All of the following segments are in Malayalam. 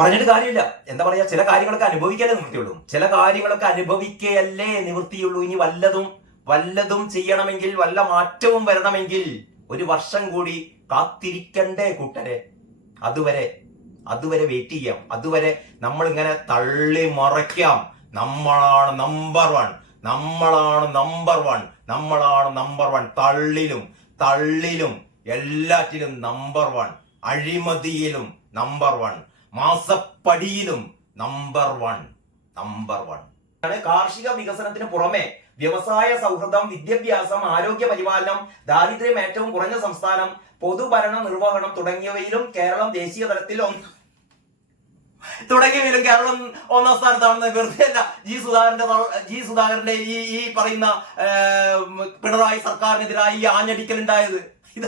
പറഞ്ഞിട്ട് കാര്യമില്ല. എന്താ പറയാ, ചില കാര്യങ്ങളൊക്കെ അനുഭവിക്കാനേ നിവൃത്തിയുള്ളൂ. ചില കാര്യങ്ങളൊക്കെ അനുഭവിക്കയല്ലേ നിവൃത്തിയുള്ളൂ. ഇനി വല്ലതും ചെയ്യണമെങ്കിൽ, വല്ല മാറ്റവും വരണമെങ്കിൽ 1 വർഷം കൂടി കാത്തിരിക്കണ്ടേ കൂട്ടരെ? അതുവരെ വെയിറ്റ് ചെയ്യാം. അതുവരെ നമ്മൾ ഇങ്ങനെ തള്ളി മറയ്ക്കാം. നമ്മളാണ് നമ്പർ വൺ. തള്ളിലും എല്ലാറ്റിലും നമ്പർ 1, അഴിമതിയിലും നമ്പർ 1, മാസപ്പടിയിലും നമ്പർ 1. കാർഷിക വികസനത്തിന് പുറമെ വ്യവസായ സൗഹൃദം, വിദ്യാഭ്യാസം, ആരോഗ്യ പരിപാലനം, ദാരിദ്ര്യം ഏറ്റവും കുറഞ്ഞ സംസ്ഥാനം, പൊതുഭരണ നിർവഹണം തുടങ്ങിയവയിലും കേരളം ദേശീയ തലത്തിൽ കേരളം 1ാം സ്ഥാനത്താണെന്ന് വെറുതെ അല്ല ജി സുധാകരന്റെ ഈ പറയുന്ന പിണറായി സർക്കാരിനെതിരായി ഈ ആഞ്ഞടിക്കലുണ്ടായത്. ഇത്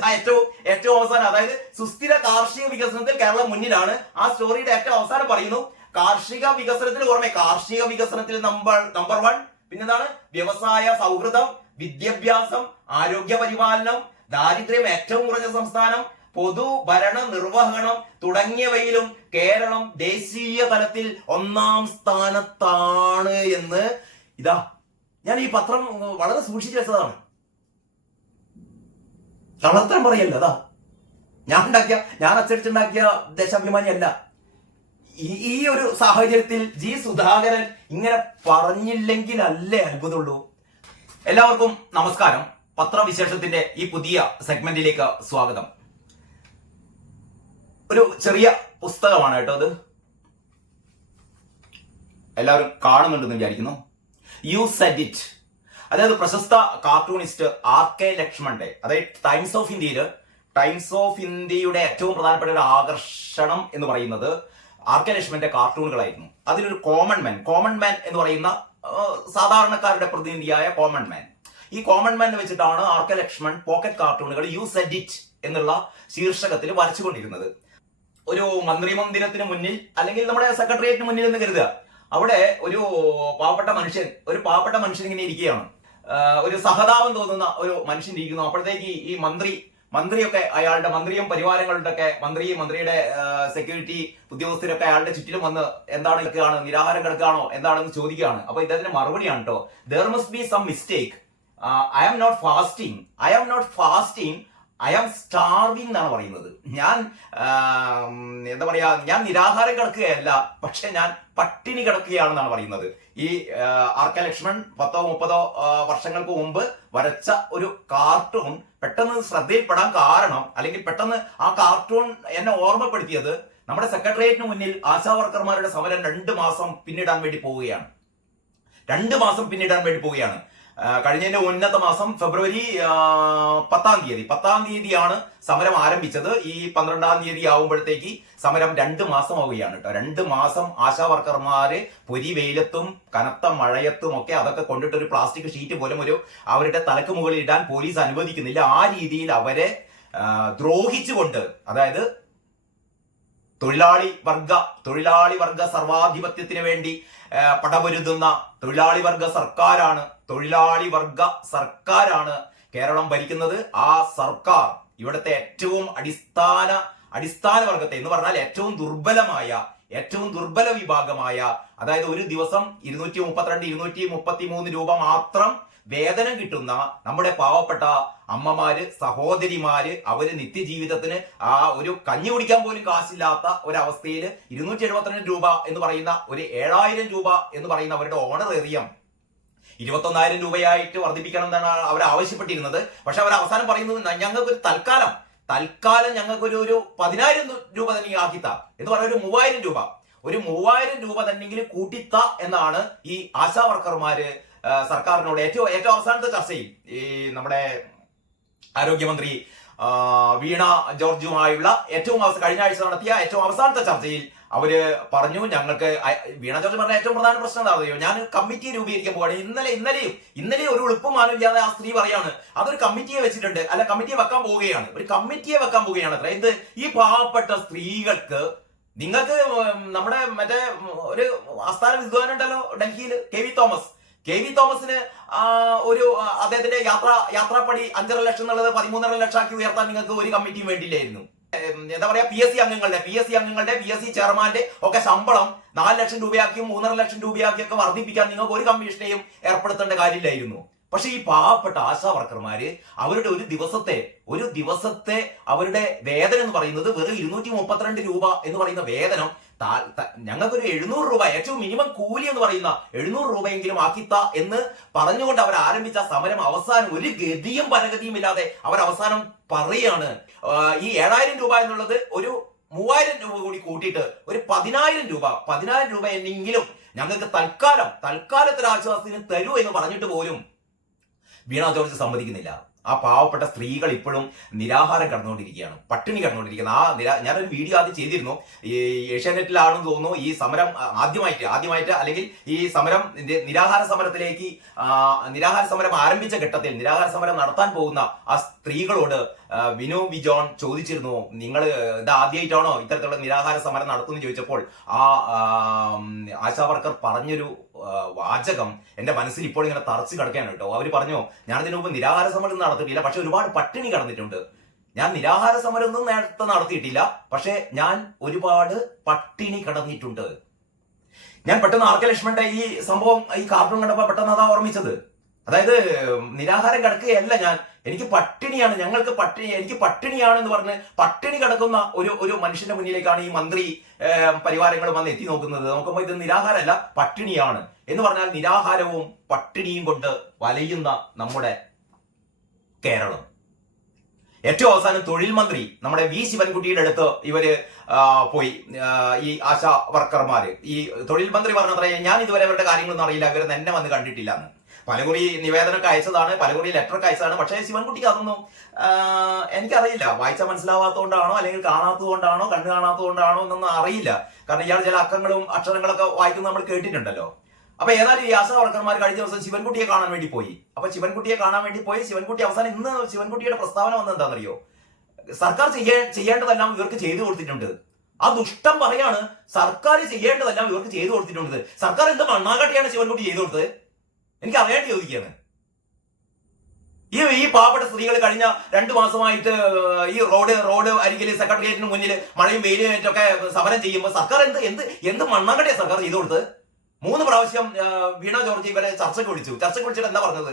ഏറ്റവും അവസാനം, അതായത് സുസ്ഥിര കാർഷിക വികസനത്തിൽ കേരളം മുന്നിലാണ്. ആ സ്റ്റോറിയുടെ ഏറ്റവും അവസാനം പറയുന്നു, കാർഷിക വികസനത്തിന് പുറമെ കാർഷിക വികസനത്തിൽ നമ്പർ 1, പിന്നെന്താണ്, വ്യവസായ സൗഹൃദം, വിദ്യാഭ്യാസം, ആരോഗ്യ പരിപാലനം, ദാരിദ്ര്യം ഏറ്റവും കുറഞ്ഞ സംസ്ഥാനം, പൊതുഭരണ നിർവഹണം തുടങ്ങിയവയിലും കേരളം ദേശീയ തലത്തിൽ 1ാം സ്ഥാനത്താണ് എന്ന് ഇതാ ഞാൻ ഈ പത്രം വളരെ സൂക്ഷിച്ചു വെച്ചതാണ്. കള്ളത്തരം പറയല്ല. അതാ ഞാൻ അച്ചടിച്ചുണ്ടാക്കിയ ദേശാഭിമാനിയല്ല. ഈ ഒരു സാഹചര്യത്തിൽ ജി സുധാകരൻ ഇങ്ങനെ പറഞ്ഞില്ലെങ്കിൽ അല്ലേ അത്ഭുതമുള്ളൂ. എല്ലാവർക്കും നമസ്കാരം. പത്രവിശേഷത്തിന്റെ ഈ പുതിയ സെഗ്മെന്റിലേക്ക് സ്വാഗതം. ഒരു ചെറിയ പുസ്തകമാണ് കേട്ടോ അത്. എല്ലാവരും കാണുന്നുണ്ടെന്ന് വിചാരിക്കുന്നു. U said it. അതായത് പ്രശസ്ത കാർട്ടൂണിസ്റ്റ് RK ലക്ഷ്മണന്റെ, അതായത് ടൈംസ് ഓഫ് ഇന്ത്യയുടെ ഏറ്റവും പ്രധാനപ്പെട്ട ഒരു ആകർഷണം എന്ന് പറയുന്നത് RK ലക്ഷ്മണന്റെ കാർട്ടൂണുകളായിരുന്നു. അതിലൊരു കോമൺ മാൻ എന്ന് പറയുന്ന സാധാരണക്കാരുടെ പ്രതിനിധിയായ കോമൺ മാൻ. ഈ കോമൺ മാൻ വെച്ചിട്ടാണ് RK ലക്ഷ്മൺ പോക്കറ്റ് കാർട്ടൂണുകൾ യു സെഡ് ഇറ്റ് എന്നുള്ള ശീർഷകത്തിൽ വരച്ചുകൊണ്ടിരുന്നത്. ഒരു മന്ത്രിമന്ദിരത്തിന് മുന്നിൽ അല്ലെങ്കിൽ നമ്മുടെ സെക്രട്ടേറിയറ്റിന് മുന്നിൽ എന്ന് കരുതുക. അവിടെ ഒരു പാവപ്പെട്ട മനുഷ്യൻ ഇങ്ങനെ ഇരിക്കുകയാണ്. ഒരു സഹതാപം തോന്നുന്ന ഒരു മനുഷ്യൻ ഇരിക്കുന്നു. അപ്പോഴത്തേക്ക് ഈ മന്ത്രിയൊക്കെ അയാളുടെ മന്ത്രിയും പരിവാരങ്ങളുടെ ഒക്കെ മന്ത്രിയുടെ സെക്യൂരിറ്റി ഉദ്യോഗസ്ഥരൊക്കെ അയാളുടെ ചുറ്റിലും വന്ന് എന്താണ് കിടക്കുകയാണ്, നിരാഹാരം കിടക്കുകയാണോ എന്താണെന്ന് ചോദിക്കുകയാണ്. അപ്പൊ ഇദ്ദേഹത്തിന്റെ മറുപടിയാണ് കേട്ടോ, there must be some mistake. I am not fasting. I am starving എന്നാണ് പറയുന്നത്. ഞാൻ എന്താ പറയാ, ഞാൻ നിരാഹാരം കിടക്കുകയല്ല, പക്ഷെ ഞാൻ പട്ടിണി കിടക്കുകയാണെന്നാണ് പറയുന്നത്. ഈ RK ലക്ഷ്മൺ 10-30 വർഷങ്ങൾക്ക് മുമ്പ് വരച്ച ഒരു കാർട്ടൂൺ പെട്ടെന്ന് ശ്രദ്ധയിൽപ്പെടാൻ കാരണം, അല്ലെങ്കിൽ പെട്ടെന്ന് ആ കാർട്ടൂൺ എന്നെ ഓർമ്മപ്പെടുത്തിയത്, നമ്മുടെ സെക്രട്ടേറിയറ്റിന് മുന്നിൽ ആശാ വർക്കർമാരുടെ സമരം 2 മാസം പിന്നിടാൻ വേണ്ടി പോവുകയാണ്. കഴിഞ്ഞതിന്റെ ഉന്നത മാസം ഫെബ്രുവരി 10-ാം തീയതിയാണ് സമരം ആരംഭിച്ചത്. ഈ 12-ാം തീയതി ആവുമ്പോഴത്തേക്ക് സമരം 2 മാസം ആവുകയാണ് കേട്ടോ. 2 മാസം ആശാ വർക്കർമാര് പൊരി വെയിലത്തും കനത്ത മഴയത്തും ഒക്കെ അതൊക്കെ കൊണ്ടിട്ട് ഒരു പ്ലാസ്റ്റിക് ഷീറ്റ് പോലും അവരുടെ തലക്ക് മുകളിൽ ഇടാൻ പോലീസ് അനുവദിക്കുന്നില്ല. ആ രീതിയിൽ അവരെ ദ്രോഹിച്ചുകൊണ്ട്, അതായത് തൊഴിലാളി വർഗ സർവാധിപത്യത്തിന് വേണ്ടി പടപൊരുതുന്ന തൊഴിലാളി വർഗ സർക്കാരാണ് കേരളം ഭരിക്കുന്നത്. ആ സർക്കാർ ഇവിടുത്തെ ഏറ്റവും അടിസ്ഥാന വർഗത്തെ എന്ന് പറഞ്ഞാൽ ഏറ്റവും ദുർബല വിഭാഗമായ, അതായത് ഒരു ദിവസം 232-233 രൂപ മാത്രം വേതനം കിട്ടുന്ന നമ്മുടെ പാവപ്പെട്ട അമ്മമാര്, സഹോദരിമാര്, അവര് നിത്യജീവിതത്തിന് ആ ഒരു കഞ്ഞി കുടിക്കാൻ പോലും കാശില്ലാത്ത ഒരവസ്ഥയിൽ 272 രൂപ എന്ന് പറയുന്ന ഒരു 7000 രൂപ എന്ന് പറയുന്ന അവരുടെ ഓണറേറിയം 21000 രൂപയായിട്ട് വർദ്ധിപ്പിക്കണം എന്നാണ് അവർ ആവശ്യപ്പെട്ടിരുന്നത്. പക്ഷെ അവർ അവസാനം പറയുന്നത്, ഞങ്ങൾക്ക് തൽക്കാലം ഞങ്ങൾക്കൊരു 10000 രൂപ തന്നെ ആക്കിത്ത എന്ന് പറഞ്ഞ ഒരു 3000 രൂപ തന്നെങ്കിലും കൂട്ടിത്ത എന്നാണ് ഈ ആശാ വർക്കർമാര് സർക്കാരിനോട് ഏറ്റവും അവസാനത്തെ ചർച്ചയിൽ ഈ നമ്മുടെ ആരോഗ്യമന്ത്രി വീണ ജോർജുമായുള്ള കഴിഞ്ഞ ആഴ്ച നടത്തിയ ഏറ്റവും അവസാനത്തെ ചർച്ചയിൽ അവര് പറഞ്ഞു, ഞങ്ങൾക്ക് വീണ ജോർജ് പറഞ്ഞ ഏറ്റവും പ്രധാന പ്രശ്നം എന്താണെന്നറിയോ, ഞാൻ കമ്മിറ്റി രൂപീകരിക്കാൻ പോവാണ്. ഇന്നലെ ഒരു എളുപ്പമാനും ഇല്ലാതെ ആ സ്ത്രീ പറയാണ്, അതൊരു കമ്മിറ്റിയെ വെച്ചിട്ടുണ്ട്, അല്ല കമ്മിറ്റിയെ വെക്കാൻ പോവുകയാണ് അത്ര. എന്ത്, ഈ പാവപ്പെട്ട സ്ത്രീകൾക്ക്, നിങ്ങൾക്ക് നമ്മുടെ മറ്റേ ഒരു ആസ്ഥാന വിദ്വാനുണ്ടല്ലോ ഡൽഹിയിൽ, കെ വി തോമസിന് ഒരു അദ്ദേഹത്തിന്റെ യാത്രാപ്പടി 5.5 ലക്ഷം എന്നുള്ളത് 13.5 ലക്ഷം ആക്കി ഉയർത്താൻ നിങ്ങൾക്ക് ഒരു കമ്മിറ്റിയും വേണ്ടിയില്ലായിരുന്നു. എന്താ പറയാ പി എസ് സി അംഗങ്ങളുടെ പി എസ് സി ചെയർമാന്റെ ഒക്കെ ശമ്പളം 4 ലക്ഷം രൂപയാക്കിയും 3.5 ലക്ഷം രൂപയാക്കിയൊക്കെ വർദ്ധിപ്പിക്കാൻ നിങ്ങൾക്ക് ഒരു കമ്മീഷനെയും ഏർപ്പെടുത്തേണ്ട കാര്യമില്ലായിരുന്നു. പക്ഷെ ഈ പാവപ്പെട്ട ആശാ വർക്കർമാര് അവരുടെ ഒരു ദിവസത്തെ അവരുടെ വേതനം എന്ന് പറയുന്നത് വെറും 232 രൂപ എന്ന് പറയുന്ന വേതനം ഞങ്ങൾക്കൊരു 700 രൂപ ഏറ്റവും മിനിമം കൂലി എന്ന് പറയുന്ന 700 രൂപയെങ്കിലും ആക്കിത്ത എന്ന് പറഞ്ഞുകൊണ്ട് അവർ ആരംഭിച്ച സമരം അവസാനം ഒരു ഗതിയും പരഗതിയും ഇല്ലാതെ അവർ അവസാനം പറയാണ് ഈ 7000 രൂപ എന്നുള്ളത് ഒരു 3000 രൂപ കൂടി കൂട്ടിയിട്ട് ഒരു 10000 രൂപ എന്നെങ്കിലും ഞങ്ങൾക്ക് തൽക്കാലത്തിന് ആശ്വാസത്തിന് തരൂ എന്ന് പറഞ്ഞിട്ട് പോലും വീണ ജോർജ് സമ്മതിക്കുന്നില്ല. ആ പാവപ്പെട്ട സ്ത്രീകൾ ഇപ്പോഴും നിരാഹാരം കടന്നുകൊണ്ടിരിക്കുകയാണ്, പട്ടിണി കടന്നുകൊണ്ടിരിക്കുന്നത്. ഞാനൊരു വീഡിയോ ആദ്യം ചെയ്തിരുന്നു, ഈ ഏഷ്യാനെറ്റിലാണെന്ന് തോന്നുന്നു. ഈ സമരം ആദ്യമായിട്ട് അല്ലെങ്കിൽ ഈ സമരം നിരാഹാര സമരം ആരംഭിച്ച ഘട്ടത്തിൽ നിരാഹാര സമരം നടത്താൻ പോകുന്ന ആ സ്ത്രീകളോട് വിനു വിജോൺ ചോദിച്ചിരുന്നു, നിങ്ങൾ ഇത് ആദ്യമായിട്ടാണോ ഇത്തരത്തിലുള്ള നിരാഹാര സമരം നടത്തുമെന്ന് ചോദിച്ചപ്പോൾ ആ ആശാ വർക്കർ പറഞ്ഞൊരു വാചകം എന്റെ മനസ്സിൽ ഇപ്പോൾ ഇങ്ങനെ തറച്ചു കിടക്കുകയാണ് കേട്ടോ. അവർ പറഞ്ഞു, ഞാനതിനു മുമ്പ് നിരാഹാര സമരം നടത്തിയിട്ടില്ല, പക്ഷെ ഒരുപാട് പട്ടിണി കടന്നിട്ടുണ്ട്. ഞാൻ നിരാഹാര സമരം ഒന്നും നേരത്തെ നടത്തിയിട്ടില്ല, പക്ഷെ ഞാൻ ഒരുപാട് പട്ടിണി കടന്നിട്ടുണ്ട്. ഞാൻ പെട്ടെന്ന് ആർ കെ ലക്ഷ്മണന്റെ ഈ സംഭവം ഈ കാർട്ടൂൺ കണ്ടപ്പോ പെട്ടെന്ന് അതാ ഓർമ്മിച്ചത്. അതായത് നിരാഹാരം കിടക്കുകയല്ല ഞാൻ, എനിക്ക് പട്ടിണിയാണ്, എനിക്ക് പട്ടിണിയാണെന്ന് പറഞ്ഞ് പട്ടിണി കിടക്കുന്ന ഒരു മനുഷ്യന്റെ മുന്നിലേക്കാണ് ഈ മന്ത്രി പരിവാരങ്ങൾ വന്ന് എത്തി നോക്കുന്നത്. നോക്കുമ്പോൾ ഇത് നിരാഹാരമല്ല, പട്ടിണിയാണ് എന്ന് പറഞ്ഞാൽ നിരാഹാരവും പട്ടിണിയും കൊണ്ട് വലയുന്ന നമ്മുടെ കേരളം. ഏറ്റവും അവസാനം തൊഴിൽ മന്ത്രി നമ്മുടെ വി ശിവൻകുട്ടിയുടെ അടുത്ത് ഇവര് പോയി, ഈ ആശാ വർക്കർമാര്. ഈ തൊഴിൽ മന്ത്രി പറഞ്ഞത്രേ, ഞാൻ ഇതുവരെ അവരുടെ കാര്യങ്ങളൊന്നും അറിയില്ല, ഇവരെ എന്നെ വന്ന് കണ്ടിട്ടില്ല എന്ന്. പലകുറി നിവേദനമൊക്കെ അയച്ചതാണ്, പലകുറി ലെറ്ററൊക്കെ അയച്ചതാണ്. പക്ഷേ ശിവൻകുട്ടിക്ക് അതൊന്നും എനിക്കറിയില്ല, വായിച്ചാൽ മനസ്സിലാവാത്തതുകൊണ്ടാണോ അല്ലെങ്കിൽ കാണാത്തതുകൊണ്ടാണോ കണ്ണു കാണാത്തതുകൊണ്ടാണോ എന്നൊന്നും അറിയില്ല. കാരണം ഇയാൾ ചില അക്ഷരങ്ങളൊക്കെ വായിക്കുന്നത് നമ്മൾ കേട്ടിട്ടുണ്ടല്ലോ. അപ്പൊ ഏതായാലും ഈ ആശാ വർക്കർമാർ കഴിഞ്ഞ ദിവസം ശിവൻകുട്ടിയെ കാണാൻ വേണ്ടി പോയി. ശിവൻകുട്ടി അവസാനം ഇന്ന് ശിവൻകുട്ടിയുടെ പ്രസ്താവന വന്നത് എന്താണെന്നറിയോ? സർക്കാർ ചെയ്യേണ്ടതെല്ലാം ഇവർക്ക് ചെയ്തു കൊടുത്തിട്ടുണ്ട്. ആ ദുഷ്ടം പറയാണ്, സർക്കാർ ചെയ്യേണ്ടതെല്ലാം ഇവർക്ക് ചെയ്തു കൊടുത്തിട്ടുണ്ട്. സർക്കാർ എന്ത് മണ്ണാകട്ടിയാണ് ശിവൻകുട്ടി ചെയ്തു കൊടുത്തത്? എനിക്ക് അറിയാണ്ട് ചോദിക്കുകയാണ്. ഈ പാവപ്പെട്ട സ്ത്രീകൾ കഴിഞ്ഞ 2 മാസമായിട്ട് ഈ റോഡ് അരികിൽ സെക്രട്ടേറിയറ്റിന് മുന്നിൽ മഴയും വെയിലുമൊക്കെ സമരം ചെയ്യുമ്പോൾ സർക്കാർ എന്ത് മണ്ണാങ്കട്ടിയാണ് സർക്കാർ ചെയ്തു കൊടുത്തത്? 3 പ്രാവശ്യം വീണ ജോർജ് ഇവരെ ചർച്ചയ്ക്ക് വിളിച്ചിട്ട് എന്താ പറഞ്ഞത്?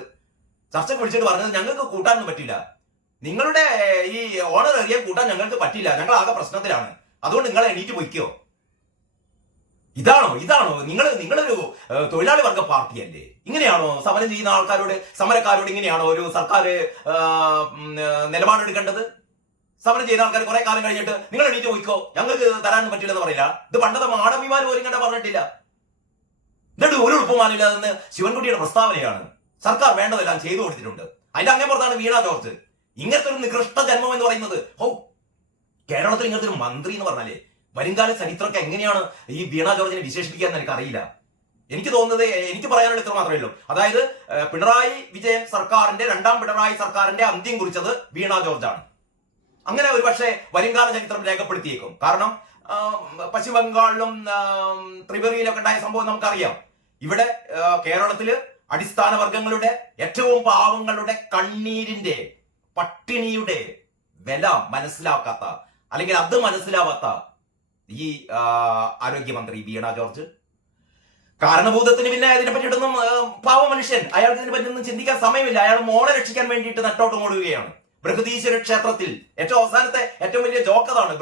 ചർച്ചയ്ക്ക് വിളിച്ചിട്ട് പറഞ്ഞത്, ഞങ്ങൾക്ക് കൂട്ടാനൊന്നും പറ്റില്ല, നിങ്ങളുടെ ഈ ഓണർ ഏരിയ കൂട്ടാൻ ഞങ്ങൾക്ക് പറ്റില്ല, ഞങ്ങൾ ആകെ പ്രശ്നത്തിലാണ്, അതുകൊണ്ട് നിങ്ങൾ എണീറ്റ് പൊയ്ക്കോ. ഇതാണോ നിങ്ങളൊരു തൊഴിലാളി വർഗ പാർട്ടിയല്ലേ? ഇങ്ങനെയാണോ സമരം ചെയ്യുന്ന സമരക്കാരോട് ഇങ്ങനെയാണോ ഒരു സർക്കാർ നിലപാടെടുക്കേണ്ടത്? സമരം ചെയ്യുന്ന ആൾക്കാർ കുറെ കാലം കഴിഞ്ഞിട്ട് നിങ്ങൾ എണീറ്റ് പോയിക്കോ, ഞങ്ങൾക്ക് തരാനൊന്നും പറ്റില്ലെന്ന് പറയില്ല. ഇത് പണ്ടത്തെ മാടവിമാർ പോലും കണ്ട പറഞ്ഞിട്ടില്ല. എന്നിട്ട് ഒരു ഉറപ്പുമാനില്ലാതെന്ന് ശിവൻകുട്ടിയുടെ പ്രസ്താവനയാണ്. സർക്കാർ വേണ്ടതെല്ലാം ചെയ്തു കൊടുത്തിട്ടുണ്ട്. അതിന്റെ അങ്ങേ പുറത്താണ് വീണ ജോർജ്. ഇങ്ങനത്തെ ഒരു നികൃഷ്ട ജന്മം എന്ന് പറയുന്നത്. കേരളത്തിൽ ഇങ്ങനത്തെ ഒരു മന്ത്രി എന്ന് പറഞ്ഞാലേ വരുംകാല ചരിത്രമൊക്കെ എങ്ങനെയാണ് ഈ വീണ ജോർജിനെ വിശേഷിപ്പിക്കുക എന്ന് എനിക്കറിയില്ല. എനിക്ക് തോന്നുന്നത്, എനിക്ക് പറയാനുള്ള ഇത്ര മാത്രമേ ഉള്ളൂ. അതായത് പിണറായി വിജയൻ സർക്കാരിന്റെ 2ാം പിണറായി സർക്കാരിന്റെ അന്ത്യം കുറിച്ചത് വീണ ജോർജാണ്. അങ്ങനെ ഒരു പക്ഷേ വരുംകാല ചരിത്രം രേഖപ്പെടുത്തിയേക്കും. കാരണം പശ്ചിമ ബംഗാളിലും ത്രിപുരയിലൊക്കെ ഉണ്ടായ സംഭവം നമുക്കറിയാം. ഇവിടെ കേരളത്തില് അടിസ്ഥാന വർഗങ്ങളുടെ ഏറ്റവും പാവങ്ങളുടെ കണ്ണീരിന്റെ പട്ടിണിയുടെ വില മനസ്സിലാക്കാത്ത അല്ലെങ്കിൽ അത് മനസ്സിലാവാത്ത ഈ ആരോഗ്യമന്ത്രി വീണ ജോർജ് കാരണഭൂതത്തിന് പിന്നെ അതിനെ പറ്റിയിട്ടൊന്നും പാവ മനുഷ്യൻ അയാൾക്ക് ഇതിനെ പറ്റിയൊന്നും ചിന്തിക്കാൻ സമയമില്ല. അയാൾ മോളെ രക്ഷിക്കാൻ വേണ്ടിയിട്ട് നെട്ടോട്ടം ഓടുകയാണ്. ബൃഹദീശ്വര ക്ഷേത്രത്തിൽ ഏറ്റവും അവസാനത്തെ ഏറ്റവും വലിയ ജോക്കതാണ്.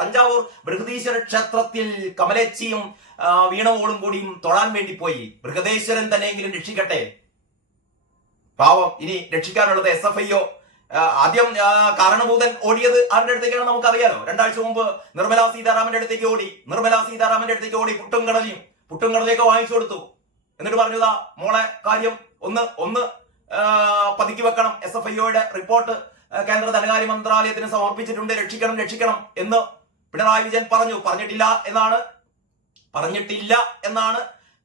തഞ്ചാവൂർ ബൃഹദീശ്വര ക്ഷേത്രത്തിൽ കമലേച്ചിയും വീണവോളും കൂടിയും തൊഴാൻ വേണ്ടി പോയി. ബൃഹദേശ്വരൻ തന്നെയെങ്കിലും രക്ഷിക്കട്ടെ. പാവം ഇനി രക്ഷിക്കാനുള്ളത് SFIO. ആദ്യം കാരണഭൂതൻ ഓടിയത് ആരുടെ അടുത്തേക്കാണ് നമുക്കറിയാലോ. 2 ആഴ്ച മുമ്പ് നിർമ്മലാ സീതാരാമന്റെ അടുത്തേക്ക് ഓടി പുട്ടും കടലയൊക്കെ വാങ്ങിച്ചു കൊടുത്തു. എന്നിട്ട് പറഞ്ഞതാ, മോളെ കാര്യം ഒന്ന് പതുക്കി വെക്കണം, SFIOയുടെ റിപ്പോർട്ട് കേന്ദ്ര ധനകാര്യ മന്ത്രാലയത്തിന് സമർപ്പിച്ചിട്ടുണ്ട്, രക്ഷിക്കണം എന്ന് പിണറായി വിജയൻ പറഞ്ഞിട്ടില്ല എന്നാണ്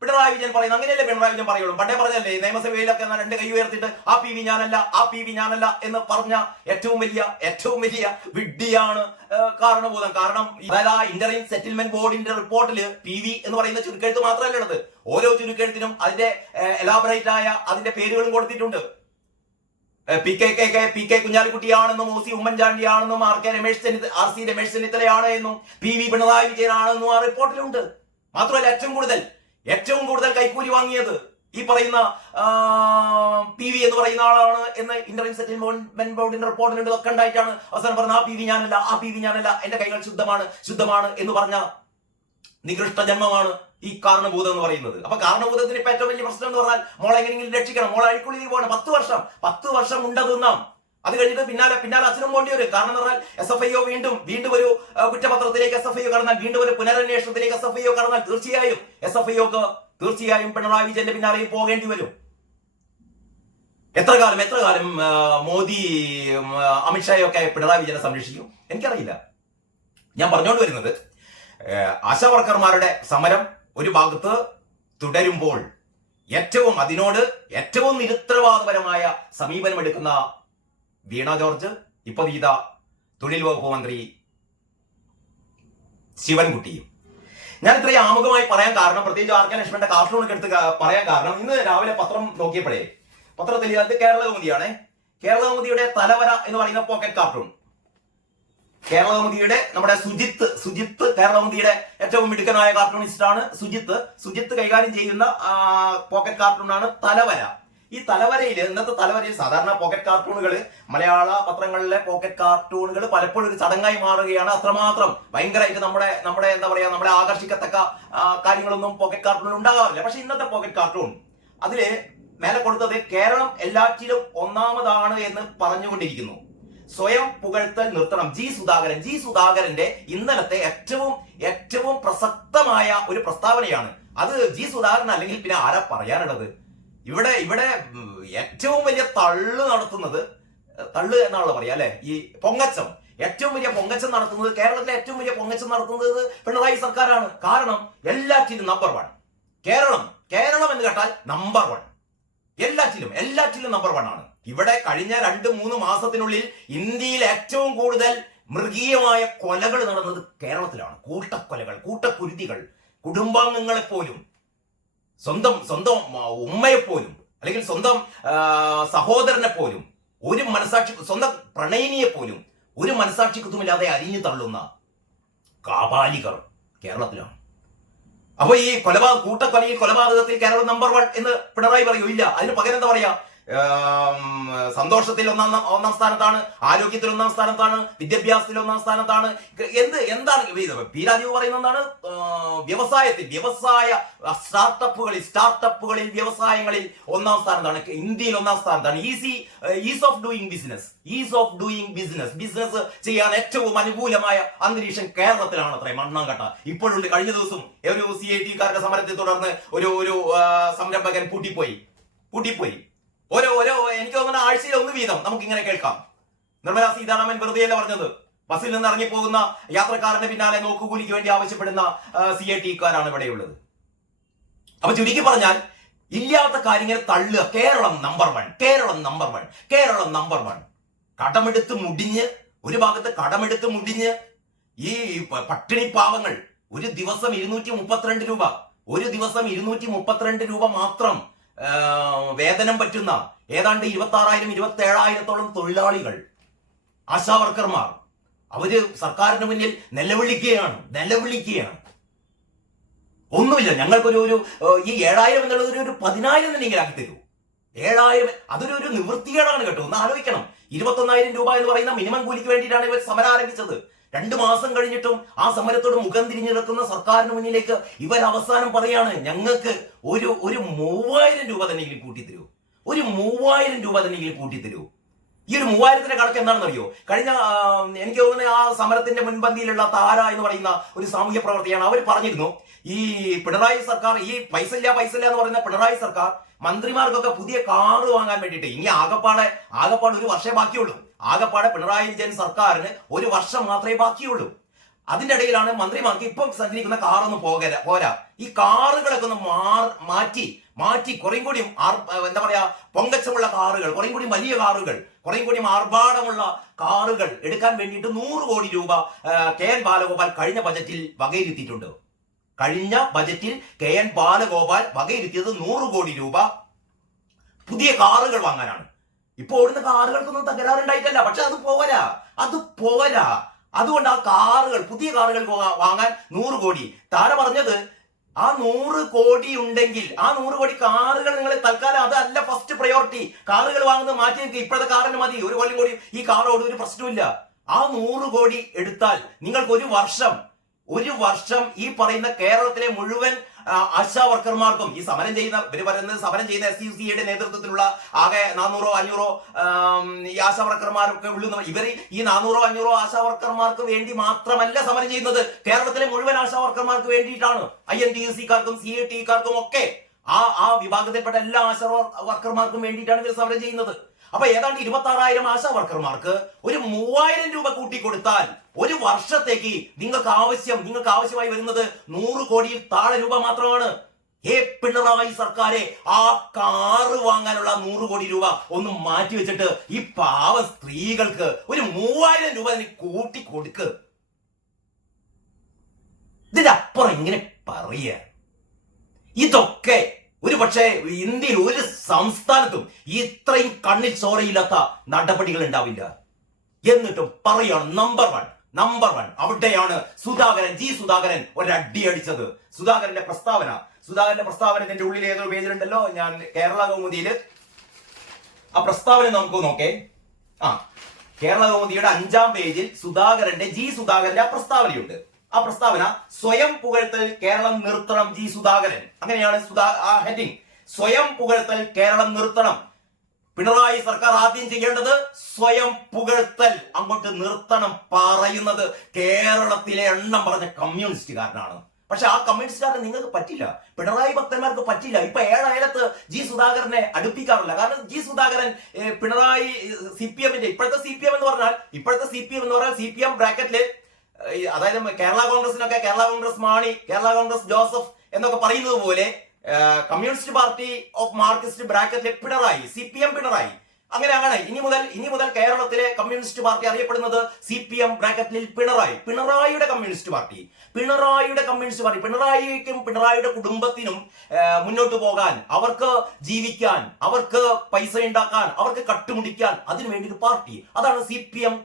പിണറായി വിജയൻ പറയുന്നത്. അങ്ങനെയല്ലേ പിണറായി വിജയൻ പറയുള്ളൂ. പണ്ടേ പറഞ്ഞല്ലേ നിയമസഭയിലൊക്കെ 2 കൈ ഉയർത്തിയിട്ട് ആ PV ഞാനല്ല എന്ന് പറഞ്ഞ ഏറ്റവും വലിയ വിഡ്ഢിയാണ് കാരണഭൂതം. കാരണം ഇന്ററിം സെറ്റിൽമെന്റ് ബോർഡിന്റെ റിപ്പോർട്ടിൽ PV എന്ന് പറയുന്ന ചുരുക്കെഴുത്ത് മാത്രമല്ല ഉള്ളത്, ഓരോ ചുരുക്കെഴുത്തിനും അതിന്റെ എലാബറേറ്റ് ആയ അതിന്റെ പേരുകളും കൊടുത്തിട്ടുണ്ട്. പി കെ കുഞ്ഞാലിക്കുട്ടിയാണെന്നും OC ഉമ്മൻചാണ്ടിയാണെന്നും ആർ സി രമേശ് ചെന്നിത്തലയാണ് എന്നും PV പിണറായി വിജയനാണെന്നും ആ റിപ്പോർട്ടിലുണ്ട്. മാത്രമല്ല ഏറ്റവും കൂടുതൽ കൈക്കൂലി വാങ്ങിയത് ഈ പറയുന്ന PV എന്ന് പറയുന്ന ആളാണ് എന്ന് ഇന്ററിം സെറ്റിൽമെന്റ് ബോർഡിന്റെ റിപ്പോർട്ടിലുണ്ട്. ഇതൊക്കെ ഉണ്ടായിട്ടാണ് അവസാനം പറഞ്ഞ ആ PV ഞാനല്ല എന്റെ കൈകൾ ശുദ്ധമാണ് എന്ന് പറഞ്ഞ നികൃഷ്ട ജന്മമാണ് ഈ കാരണഭൂതം എന്ന് പറയുന്നത്. അപ്പൊ കാരണഭൂതത്തിന് ഇപ്പൊ ഏറ്റവും വലിയ പ്രശ്നം എന്ന് പറഞ്ഞാൽ മോളെ എങ്ങനെയെങ്കിലും രക്ഷിക്കണം, മോളെ അഴിക്കുള്ളിലേക്ക് പോകണം. 10 വർഷം ഉണ്ടത് നാം. അത് കഴിഞ്ഞിട്ട് പിന്നാലെ അച്ഛനും പോണ്ടി വരും. കാരണം എന്ന് പറഞ്ഞാൽ SFIO വീണ്ടും ഒരു കുറ്റപത്രത്തിലേക്ക് SFIO കടന്നാൽ, വീണ്ടും ഒരു പുനരന്വേഷണത്തിലേക്ക് SFIO കടന്നാൽ തീർച്ചയായും SFIOക്ക് പിണറായി വിജയന്റെ പിന്നാലെയും പോകേണ്ടി വരും. എത്ര കാലം മോദി അമിത്ഷായൊക്കെ പിണറായി വിജയനെ സംരക്ഷിക്കും എനിക്കറിയില്ല. ഞാൻ പറഞ്ഞുകൊണ്ട് വരുന്നത്, ആശാവർക്കർമാരുടെ സമരം ഒരു ഭാഗത്ത് തുടരുമ്പോൾ അതിനോട് ഏറ്റവും നിരുത്തരവാദപരമായ സമീപനമെടുക്കുന്ന വീണ ജോർജ്, ഇപ്പൊ തൊഴിൽ വകുപ്പ് മന്ത്രി ശിവൻകുട്ടിയും. ഞാൻ ഇത്രയും ആമുഖമായി പറയാൻ കാരണം, പ്രത്യേകിച്ച് ആർ കെ ലക്ഷ്മണന്റെ കാർട്ടൂണൊക്കെ എടുത്ത് പറയാൻ കാരണം, ഇന്ന് രാവിലെ പത്രം നോക്കിയപ്പോഴേ പത്രത്തിൽ അത് കേരളകൗമുദിയാണ്. കേരളകൗമുദിയുടെ തലവര എന്ന് പറയുന്ന പോക്കറ്റ് കാർട്ടൂൺ, കേരളകൗമുദിയുടെ നമ്മുടെ സുജിത്ത് കേരളകൗമുദിയുടെ ഏറ്റവും മിടുക്കനായ കാർട്ടൂണിസ്റ്റ് ആണ് സുജിത്ത് കൈകാര്യം ചെയ്യുന്ന പോക്കറ്റ് കാർട്ടൂണാണ് തലവര. ഈ ഇന്നത്തെ തലവരയിൽ സാധാരണ പോക്കറ്റ് കാർട്ടൂണുകൾ, മലയാള പത്രങ്ങളിലെ പോക്കറ്റ് കാർട്ടൂണുകൾ പലപ്പോഴും ഒരു ചടങ്ങായി മാറുകയാണ്. അത്രമാത്രം ഭയങ്കരമായിട്ട് നമ്മുടെ എന്താ പറയാ, നമ്മളെ ആകർഷിക്കത്തക്ക കാര്യങ്ങളൊന്നും പോക്കറ്റ് കാർട്ടൂണിൽ ഉണ്ടാകാറില്ല. പക്ഷെ ഇന്നത്തെ പോക്കറ്റ് കാർട്ടൂൺ അതില് മേലെ കൊടുത്തത് കേരളം എല്ലാറ്റിലും ഒന്നാമതാണ് എന്ന് പറഞ്ഞുകൊണ്ടിരിക്കുന്നു. സ്വയം പുകഴ്ത്തൽ നിർത്തണം. ജി സുധാകരന്റെ ഇന്നലത്തെ ഏറ്റവും പ്രസക്തമായ ഒരു പ്രസ്താവനയാണ് അത്. ജി സുധാകരൻ അല്ലെങ്കിൽ പിന്നെ ആരാ പറയാനുള്ളത്? ഇവിടെ ഏറ്റവും വലിയ തള്ളു എന്നാണല്ലോ പറയാ അല്ലെ, ഈ പൊങ്ങച്ചം, ഏറ്റവും വലിയ പൊങ്ങച്ചം നടത്തുന്നത്, കേരളത്തിലെ ഏറ്റവും വലിയ പൊങ്ങച്ചം നടത്തുന്നത് പിണറായി സർക്കാരാണ്. കാരണം എല്ലാറ്റിലും നമ്പർ 1 കേരളം എന്ന് കേട്ടാൽ നമ്പർ 1, എല്ലാറ്റിലും നമ്പർ 1 ആണ്. ഇവിടെ കഴിഞ്ഞ 2-3 മാസത്തിനുള്ളിൽ ഇന്ത്യയിൽ ഏറ്റവും കൂടുതൽ മൃഗീയമായ കൊലകൾ നടന്നത് കേരളത്തിലാണ്. കൂട്ടക്കൊലകൾ, കൂട്ടക്കുരുതികൾ, കുടുംബാംഗങ്ങളെപ്പോലും, സ്വന്തം ഉമ്മയെപ്പോലും അല്ലെങ്കിൽ സ്വന്തം സഹോദരനെ പോലും, സ്വന്തം പ്രണയിനിയെ പോലും ഒരു മനസാക്ഷിക്കുത്തുമില്ലാതെ അരിഞ്ഞു തള്ളുന്ന കാപാലികർ കേരളത്തിലാണ്. അപ്പൊ ഈ കൊലപാതകത്തിൽ കേരളം നമ്പർ 1 എന്ന് പിണറായി പറയൂ? ഇല്ല. അതിന് പകരം എന്താ പറയാ? സന്തോഷത്തിൽ ഒന്നാം സ്ഥാനത്താണ്, ആരോഗ്യത്തിൽ 1-ാം സ്ഥാനത്താണ്, വിദ്യാഭ്യാസത്തിൽ 1-ാം സ്ഥാനത്താണ്. എന്താണ് പി രാജീവ് പറയുന്നത്? എന്താണ്? വ്യവസായ സ്റ്റാർട്ടപ്പുകളിൽ വ്യവസായങ്ങളിൽ 1-ാം സ്ഥാനത്താണ്, ഇന്ത്യയിൽ 1-ാം സ്ഥാനത്താണ്. ഈസ് ഓഫ് ഡൂയിങ് ബിസിനസ് ചെയ്യാൻ ഏറ്റവും അനുകൂലമായ അന്തരീക്ഷം കേരളത്തിലാണ്. അത്രയും മണ്ണാങ്കട്ട ഇപ്പോഴുണ്ട്. കഴിഞ്ഞ ദിവസം ഒരു CIT-കാരുടെ സമരത്തെ തുടർന്ന് ഒരു സംരംഭകൻ പൂട്ടിപ്പോയി. എനിക്ക് തോന്നുന്ന ആഴ്ചയിൽ 1 വീതം നമുക്ക് ഇങ്ങനെ കേൾക്കാം. നിർമ്മലാ സീതാരാമൻ വെറുതെയല്ല പറഞ്ഞത്. ബസ്സിൽ നിന്ന് ഇറങ്ങിപ്പോകുന്ന യാത്രക്കാരന്റെ പിന്നാലെ നോക്കുകൂലിക്ക് വേണ്ടി ആവശ്യപ്പെടുന്ന CIT-കാരാണ് ഇവിടെയുള്ളത്. അപ്പൊ ചുരുക്കി പറഞ്ഞാൽ ഇല്ലാത്ത കാര്യങ്ങൾ തള്ളുക. കേരളം നമ്പർ 1. കടമെടുത്ത് മുടിഞ്ഞ്, ഒരു ഭാഗത്ത് കടമെടുത്ത് മുടിഞ്ഞ് ഈ പട്ടിണി പാവങ്ങൾ ഒരു ദിവസം 232 രൂപ മാത്രം വേതനം പറ്റുന്ന ഏതാണ്ട് 26,000-27,000-ഓളം തൊഴിലാളികൾ, ആശാവർക്കർമാർ, അവര് സർക്കാരിന് മുന്നിൽ നിലവിളിക്കുകയാണ്. ഒന്നുമില്ല, ഞങ്ങൾക്കൊരു ഈ 7,000 എന്നുള്ളത് ഒരു 10,000 തന്നെയെങ്കിലും ആക്കി തരൂ. 7,000 അതൊരു നിവൃത്തികേടാണ് കേട്ടോ. ഒന്ന് ആലോചിക്കണം. 21,000 രൂപ എന്ന് പറയുന്ന മിനിമം കൂലിക്ക് വേണ്ടിയിട്ടാണ് ഇവർ സമരം ആരംഭിച്ചത്. 2 മാസം കഴിഞ്ഞിട്ടും ആ സമരത്തോട് മുഖം തിരിഞ്ഞു നിൽക്കുന്ന സർക്കാരിന് മുന്നിലേക്ക് ഇവർ അവസാനം പറയാണ്, ഞങ്ങൾക്ക് ഒരു 3,000 രൂപ തന്നെയെങ്കിലും കൂട്ടിത്തരൂ. ഈ ഒരു 3,000-ന്റെ കണക്ക് എന്താണെന്ന് അറിയോ? കഴിഞ്ഞ എനിക്ക് തോന്നുന്നത് ആ സമരത്തിന്റെ മുൻപന്തിയിലുള്ള താര എന്ന് പറയുന്ന ഒരു സാമൂഹ്യ പ്രവർത്തകയാണ്. അവർ പറഞ്ഞിരുന്നു, ഈ പിണറായി സർക്കാർ, ഈ പൈസ ഇല്ല എന്ന് പറയുന്ന പിണറായി സർക്കാർ മന്ത്രിമാർക്കൊക്കെ പുതിയ കാറ് വാങ്ങാൻ വേണ്ടിയിട്ട് ഇനി ആകപ്പാടെ 1 വർഷമേ ബാക്കിയുള്ളൂ. ആകപ്പാടെ പിണറായി വിജയൻ സർക്കാരിന് 1 വർഷം മാത്രമേ ബാക്കിയുള്ളൂ. അതിന്റെ ഇടയിലാണ് മന്ത്രിമാർക്ക് ഇപ്പം സഞ്ചരിക്കുന്ന കാറൊന്നും പോരാ. ഈ കാറുകളൊക്കെ ഒന്ന് മാറ്റി കുറേം കൂടി എന്താ പറയാ, പൊങ്കച്ചമുള്ള കാറുകൾ, കുറേം കൂടി വലിയ കാറുകൾ, കുറേം കൂടി ആർഭാടമുള്ള കാറുകൾ എടുക്കാൻ വേണ്ടിയിട്ട് 100 കോടി രൂപ KN ബാലഗോപാൽ കഴിഞ്ഞ ബജറ്റിൽ വകയിരുത്തിയിട്ടുണ്ട്. 100 കോടി രൂപ പുതിയ കാറുകൾ വാങ്ങാനാണ്. ഇപ്പൊ ഓടുന്ന കാറുകൾക്കൊന്നും തകരാറുണ്ടായിട്ടല്ല, പക്ഷെ അത് പോരാ. അതുകൊണ്ട് ആ കാറുകൾ, പുതിയ കാറുകൾ വാങ്ങാൻ 100 കോടി. താഴെ പറഞ്ഞത് ആ 100 കോടി ഉണ്ടെങ്കിൽ ആ 100 കോടി കാറുകൾ നിങ്ങൾ തൽക്കാലം അതല്ല ഫസ്റ്റ് പ്രയോറിറ്റി. കാറുകൾ വാങ്ങുന്നത് മാറ്റി വെക്കുക. ഇപ്പോഴത്തെ കാറിന് മതി, 1 കൊല്ലം കൂടി ഈ കാറോട് ഒരു പ്രശ്നമില്ല. ആ 100 കോടി എടുത്താൽ നിങ്ങൾക്ക് ഒരു വർഷം ഈ പറയുന്ന കേരളത്തിലെ മുഴുവൻ ആശാ വർക്കർമാർക്കും, ഈ സമരം ചെയ്യുന്ന SUCയുടെ നേതൃത്വത്തിലുള്ള ആകെ 400-500 ഈ ആശാ വർക്കർമാരൊക്കെ ഉള്ളുന്ന ഇവർ ഈ 400-500 ആശാ വർക്കർമാർക്ക് വേണ്ടി മാത്രമല്ല സമരം ചെയ്യുന്നത്, കേരളത്തിലെ മുഴുവൻ ആശാ വർക്കർമാർക്ക് വേണ്ടിയിട്ടാണ്. INTUC-ക്കാർക്കും CAT-ക്കാർക്കും ഒക്കെ ആ വിഭാഗത്തിൽപ്പെട്ട എല്ലാ ആശാ വർക്കർമാർക്കും വേണ്ടിയിട്ടാണ് ഇവർ സമരം ചെയ്യുന്നത്. അപ്പൊ ഏതാണ്ട് 26,000 ആശാ വർക്കർമാർക്ക് ഒരു 3,000 രൂപ കൂട്ടിക്കൊടുത്താൽ ഒരു വർഷത്തേക്ക് നിങ്ങൾക്ക് ആവശ്യമായി വരുന്നത് 100 കോടിയിൽ താഴെ രൂപ മാത്രമാണ്. പിണറായി സർക്കാരെ, ആ കാറ് വാങ്ങാനുള്ള 100 കോടി രൂപ ഒന്ന് മാറ്റി വെച്ചിട്ട് ഈ പാവ സ്ത്രീകൾക്ക് ഒരു 3,000 രൂപ കൂട്ടിക്കൊടുക്ക്. ഇതിന്റെ അപ്പുറം ഇങ്ങനെ പറയുക. ഇതൊക്കെ ഒരു പക്ഷേ ഇന്ത്യയിൽ ഒരു സംസ്ഥാനത്തും ഇത്രയും കണ്ണിൽ ചോരയില്ലാത്ത നടപടികൾ ഉണ്ടാവില്ല. എന്നിട്ടും പറയാണ് നമ്പർ വൺ അവിടെയാണ് ജി സുധാകരൻ ഒരടി അടിച്ചത്. സുധാകരന്റെ പ്രസ്താവന എന്റെ ഉള്ളിൽ ഏതൊരു പേജിലുണ്ടല്ലോ, ഞാൻ കേരള കൗമുദിയിൽ ആ പ്രസ്താവന നമുക്ക് നോക്കേ. കേരള കൗമുദിയുടെ 5-ാം പേജിൽ ജി സുധാകരന്റെ ആ പ്രസ്താവനയുണ്ട്. ആ പ്രസ്താവന സ്വയം പുകഴ്ത്തൽ കേരളം നിർത്തണം ജി സുധാകരൻ, അങ്ങനെയാണ് ആ ഹെഡിങ്. സ്വയം പുകഴ്ത്തൽ കേരളം നിർത്തണം. പിണറായി സർക്കാർ ആദ്യം ചെയ്യേണ്ടത് സ്വയം പുകഴ്ത്തൽ അങ്ങോട്ട് നിർത്തണം. പറയുന്നത് കേരളത്തിലെ എണ്ണം പറഞ്ഞ കമ്മ്യൂണിസ്റ്റുകാരനാണ്. പക്ഷെ ആ കമ്മ്യൂണിസ്റ്റുകാരന് നിങ്ങൾക്ക് പറ്റില്ല, പിണറായി ഭക്തന്മാർക്ക് പറ്റില്ല. ഇപ്പൊ 7 അയലത്ത് ജി സുധാകരനെ അടുപ്പിക്കാറില്ല. കാരണം ജി സുധാകരൻ പിണറായി CPM-ന്റെ ഇപ്പോഴത്തെ CPM എന്ന് പറഞ്ഞാൽ CPM ബ്രാക്കറ്റില്, അതായത് കേരള കോൺഗ്രസിനൊക്കെ കേരള കോൺഗ്രസ് മാണി, കേരള കോൺഗ്രസ് ജോസഫ് എന്നൊക്കെ പറയുന്നത് പോലെ കമ്മ്യൂണിസ്റ്റ് പാർട്ടി ഓഫ് മാർക്സിസ്റ്റ് ബ്രാക്കറ്റിലെ പിണറായി, CPM പിണറായി. അങ്ങനെയാണ് ഇനി മുതൽ കേരളത്തിലെ കമ്മ്യൂണിസ്റ്റ് പാർട്ടി അറിയപ്പെടുന്നത് CPM ബ്രാക്കറ്റിൽ പിണറായിയുടെ കമ്മ്യൂണിസ്റ്റ് പാർട്ടി. പിണറായിക്കും പിണറായിയുടെ കുടുംബത്തിനും മുന്നോട്ട് പോകാൻ, അവർക്ക് ജീവിക്കാൻ, അവർക്ക് പൈസ ഉണ്ടാക്കാൻ, അവർക്ക് കട്ടുമുടിക്കാൻ, അതിനുവേണ്ടി ഒരു പാർട്ടി, അതാണ് CPM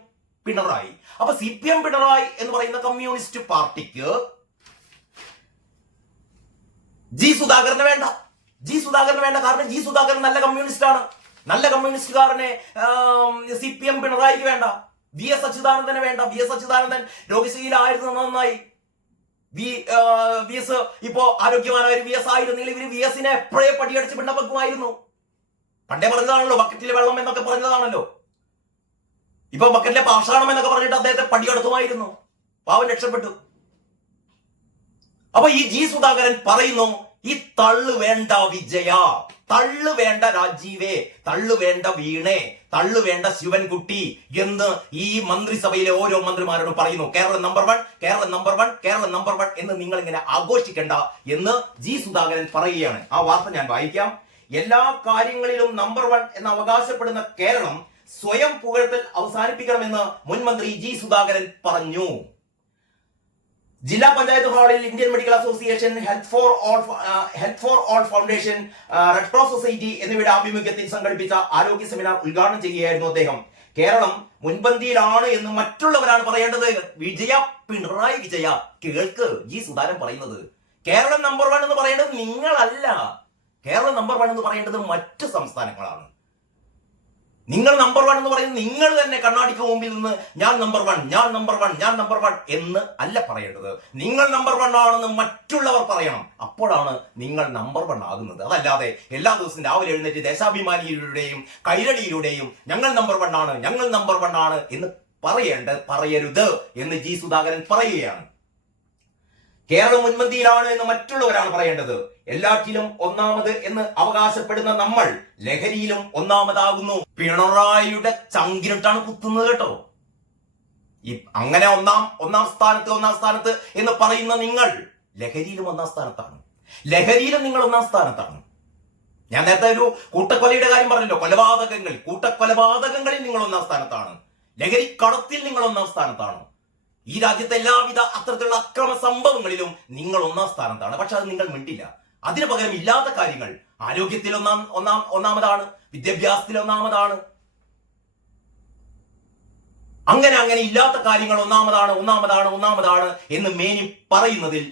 പിണറായി. അപ്പൊ CPM പിണറായി എന്ന് പറയുന്ന കമ്മ്യൂണിസ്റ്റ് പാർട്ടിക്ക് ജി സുധാകരന് വേണ്ട. കാരണം ജി സുധാകരൻ നല്ല കമ്മ്യൂണിസ്റ്റ് ആണ്. നല്ല കമ്മ്യൂണിസ്റ്റുകാരനെ CPM പിണറായിക്ക് വേണ്ട. VS അച്യുതാനന്ദന് വേണ്ട. VS അച്യുതാനന്ദൻ രോഗശീലായിരുന്നു, നന്നായി. VS ഇപ്പോ ആരോഗ്യവാനായ VS ആയിരുന്നെങ്കിൽ ഇവര് VS-നെ എപ്പോഴേ പടിയടിച്ച് പിണ്ടപ്പക്കുമായിരുന്നു. പണ്ടേ പറഞ്ഞതാണല്ലോ, ബക്കറ്റിലെ വെള്ളം എന്നൊക്കെ പറഞ്ഞതാണല്ലോ. ഇപ്പൊ ബക്കറ്റിലെ പാഷാണം എന്നൊക്കെ പറഞ്ഞിട്ട് അദ്ദേഹത്തെ പടികടത്തുമായിരുന്നു. പാവം രക്ഷപ്പെട്ടു. അപ്പൊ ഈ ജി സുധാകരൻ പറയുന്നു, ഈ തള്ളു വേണ്ട വിജയ, തള്ളു വേണ്ട രാജീവേ, തള്ളു വേണ്ട വീണേ, തള്ളു വേണ്ട ശിവൻകുട്ടി എന്ന് ഈ മന്ത്രിസഭയിലെ ഓരോ മന്ത്രിമാരോടും പറയുന്നു. കേരളം നമ്പർ വൺ എന്ന് നിങ്ങൾ ഇങ്ങനെ ആഘോഷിക്കണ്ട എന്ന് ജി സുധാകരൻ പറയുകയാണ്. ആ വാർത്ത ഞാൻ വായിക്കാം. എല്ലാ കാര്യങ്ങളിലും നമ്പർ 1 എന്ന് അവകാശപ്പെടുന്ന കേരളം സ്വയം പുകഴ്ത്തൽ അവസാനിപ്പിക്കണമെന്ന് മുൻമന്ത്രി ജി സുധാകരൻ പറഞ്ഞു. ജില്ലാ പഞ്ചായത്ത് ഹാളിൽ Indian medical association, health for all foundation, red cross society എന്നിവയുടെ ആഭിമുഖ്യത്തിൽ സംഘടിപ്പിച്ച ആരോഗ്യ സെമിനാർ ഉദ്ഘാടനം ചെയ്യുകയായിരുന്നു അദ്ദേഹം. കേരളം മുൻപന്തിയിലാണ് എന്ന് മറ്റുള്ളവരാണ് പറയേണ്ടത്. പിണറായി വിജയ കേൾക്ക് ജി സുധാകരൻ പറയുന്നത്. കേരളം നമ്പർ 1 എന്ന് പറയേണ്ടത് നിങ്ങളല്ല. കേരളം നമ്പർ 1 എന്ന് പറയേണ്ടത് മറ്റു സംസ്ഥാനങ്ങളാണ്. നിങ്ങൾ നമ്പർ 1 എന്ന് പറയുന്നത് നിങ്ങൾ തന്നെ കണ്ണാടിക്ക് മുമ്പിൽ നിന്ന് ഞാൻ നമ്പർ 1 എന്ന് അല്ല പറയേണ്ടത്. നിങ്ങൾ നമ്പർ 1 ആണെന്ന് മറ്റുള്ളവർ പറയണം. അപ്പോഴാണ് നിങ്ങൾ നമ്പർ 1 ആകുന്നത്. അതല്ലാതെ എല്ലാ ദിവസവും രാവിലെ എഴുന്നേറ്റ് ദേശാഭിമാനിയിലൂടെയും കൈരളിയിലൂടെയും ഞങ്ങൾ നമ്പർ 1 ആണ് എന്ന് പറയരുത് എന്ന് ജി സുധാകരൻ പറയുകയാണ്. കേരളം മുൻപന്തിയിലാണ് എന്ന് മറ്റുള്ളവരാണ് പറയേണ്ടത്. എല്ലാറ്റിലും ഒന്നാമത് എന്ന് അവകാശപ്പെടുന്ന നമ്മൾ ലഹരിയിലും ഒന്നാമതാകുന്നു. പിണറായിയുടെ ചങ്കിനിട്ടാണ് കുത്തുന്നത് കേട്ടോ. അങ്ങനെ ഒന്നാം സ്ഥാനത്ത് എന്ന് പറയുന്ന നിങ്ങൾ ലഹരിയിലും ഒന്നാം സ്ഥാനത്താണ്. നിങ്ങൾ ഒന്നാം സ്ഥാനത്താണ്. ഞാൻ നേരത്തെ ഒരു കൂട്ടക്കൊലയുടെ കാര്യം പറഞ്ഞല്ലോ. കൂട്ടക്കൊലപാതകങ്ങളിൽ നിങ്ങൾ ഒന്നാം സ്ഥാനത്താണ്. ലഹരി കടത്തിൽ നിങ്ങൾ ഒന്നാം സ്ഥാനത്താണ്. ഈ രാജ്യത്തെ എല്ലാവിധ അത്തരത്തിലുള്ള അക്രമ സംഭവങ്ങളിലും നിങ്ങൾ ഒന്നാം സ്ഥാനത്താണ്. പക്ഷെ അത് നിങ്ങൾ മിണ്ടില്ല. അതിനു പകരം ഇല്ലാത്ത കാര്യങ്ങൾ, ആരോഗ്യത്തിൽ ഒന്നാമതാണ്, വിദ്യാഭ്യാസത്തിൽ ഒന്നാമതാണ്, അങ്ങനെ അങ്ങനെ ഇല്ലാത്ത കാര്യങ്ങൾ ഒന്നാമതാണ് എന്ന് മേനി പറയുന്നതിൽ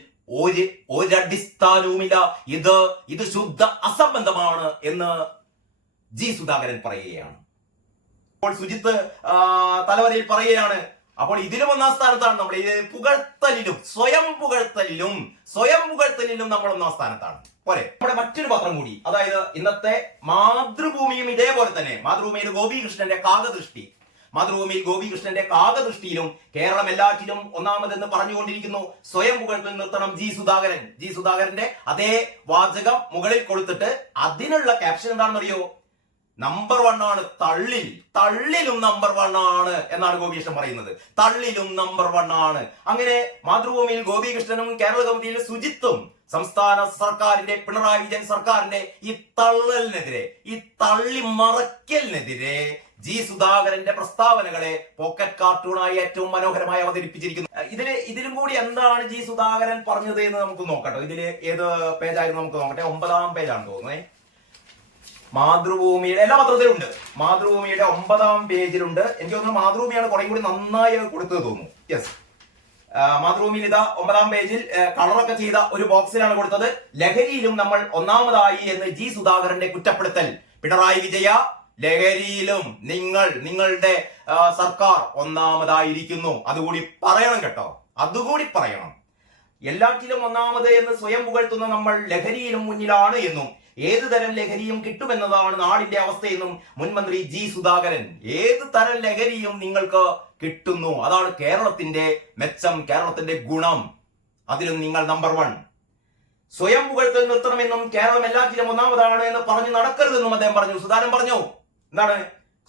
ഒരടിസ്ഥാനവുമില്ല. ഇത് ശുദ്ധ അസംബന്ധമാണ് എന്ന് ജി സുധാകരൻ പറയുകയാണ്. അപ്പോൾ സുജിത്ത് തലവരയിൽ പറയുകയാണ്. അപ്പോൾ ഇതിലും ഒന്നാം സ്ഥാനത്താണ് നമ്മൾ. പുകഴ്ത്തലിലും സ്വയം പുകഴ്ത്തലിലും നമ്മൾ ഒന്നാം സ്ഥാനത്താണ്. പോരെ, നമ്മുടെ മറ്റൊരു പത്രം കൂടി, അതായത് ഇന്നത്തെ മാതൃഭൂമിയും ഇതേപോലെ തന്നെ. മാതൃഭൂമിയിൽ ഗോപികൃഷ്ണന്റെ കാകദൃഷ്ടിയിലും കേരളം എല്ലാറ്റിലും ഒന്നാമതെന്ന് പറഞ്ഞുകൊണ്ടിരിക്കുന്നു. സ്വയം പുകഴ്ത്തൽ നിർത്തണം ജി സുധാകരന്റെ അതേ വാചകം മുകളിൽ കൊടുത്തിട്ട് അതിനുള്ള ക്യാപ്ഷൻ എന്താണെന്നറിയോ? നമ്പർ 1 ആണ് തള്ളിലും നമ്പർ 1 ആണ് എന്നാണ് ഗോപികൃഷ്ണൻ പറയുന്നത്. തള്ളിലും നമ്പർ 1 ആണ്. അങ്ങനെ മാതൃഭൂമിയിൽ ഗോപികൃഷ്ണനും കേരള കൗമുദിയിൽ സുജിത്തും സംസ്ഥാന സർക്കാരിന്റെ, പിണറായി വിജയൻ സർക്കാരിന്റെ ഈ തള്ളലിനെതിരെ, ഈ തള്ളി മറയ്ക്കലിനെതിരെ ജി സുധാകരന്റെ പ്രസ്താവനകളെ പോക്കറ്റ് കാർട്ടൂണായി ഏറ്റവും മനോഹരമായി അവതരിപ്പിച്ചിരിക്കുന്നു. ഇതിലും കൂടി എന്താണ് ജി സുധാകരൻ പറഞ്ഞത് എന്ന് നമുക്ക് നോക്കട്ടോ. ഇതില് ഏത് പേജായിരുന്നു നമുക്ക് നോക്കട്ടെ. 9ാം പേജാണ് തോന്നുന്നത്. മാതൃഭൂമിയുടെ എല്ലാ പത്രത്തിലും ഉണ്ട്. മാതൃഭൂമിയുടെ 9ാം പേജിലുണ്ട്. എനിക്ക് തോന്നുന്നു മാതൃഭൂമിയാണ് കുറെ കൂടി നന്നായി കൊടുത്തത് തോന്നുന്നു. യെസ്, മാതൃഭൂമിയിൽ ഇതാ 9ാം പേജിൽ കളറൊക്കെ ചെയ്ത ഒരു ബോക്സിലാണ് കൊടുത്തത്. ലഹരിയിലും നമ്മൾ ഒന്നാമതായി എന്ന് ജി സുധാകരന്റെ കുറ്റപ്പെടുത്തൽ. പിണറായി വിജയ, ലഹരിയിലും നിങ്ങളുടെ സർക്കാർ ഒന്നാമതായിരിക്കുന്നു. അതുകൂടി പറയണം കേട്ടോ, അതുകൂടി പറയണം. എല്ലാറ്റിലും ഒന്നാമത് എന്ന് സ്വയം പുകഴ്ത്തുന്ന നമ്മൾ ലഹരിയിലും മുന്നിലാണ് എന്നും ഏത് തരം ലഹരിയും കിട്ടുമെന്നതാണ് നാടിന്റെ അവസ്ഥയെന്നും മുൻമന്ത്രി ജി സുധാകരൻ. ഏത് തരം ലഹരിയും നിങ്ങൾക്ക് കിട്ടുന്നു, അതാണ് കേരളത്തിന്റെ മെച്ചം, കേരളത്തിന്റെ ഗുണം. അതിലും നിങ്ങൾ നമ്പർ 1. സ്വയം പുകഴ്ത്തൽ നിർത്തണമെന്നും കേരളം എല്ലാറ്റിലും ഒന്നാമതാണ് എന്ന് പറഞ്ഞു നടക്കരുതെന്നും അദ്ദേഹം പറഞ്ഞു. സുധാകരൻ പറഞ്ഞു എന്താണ്?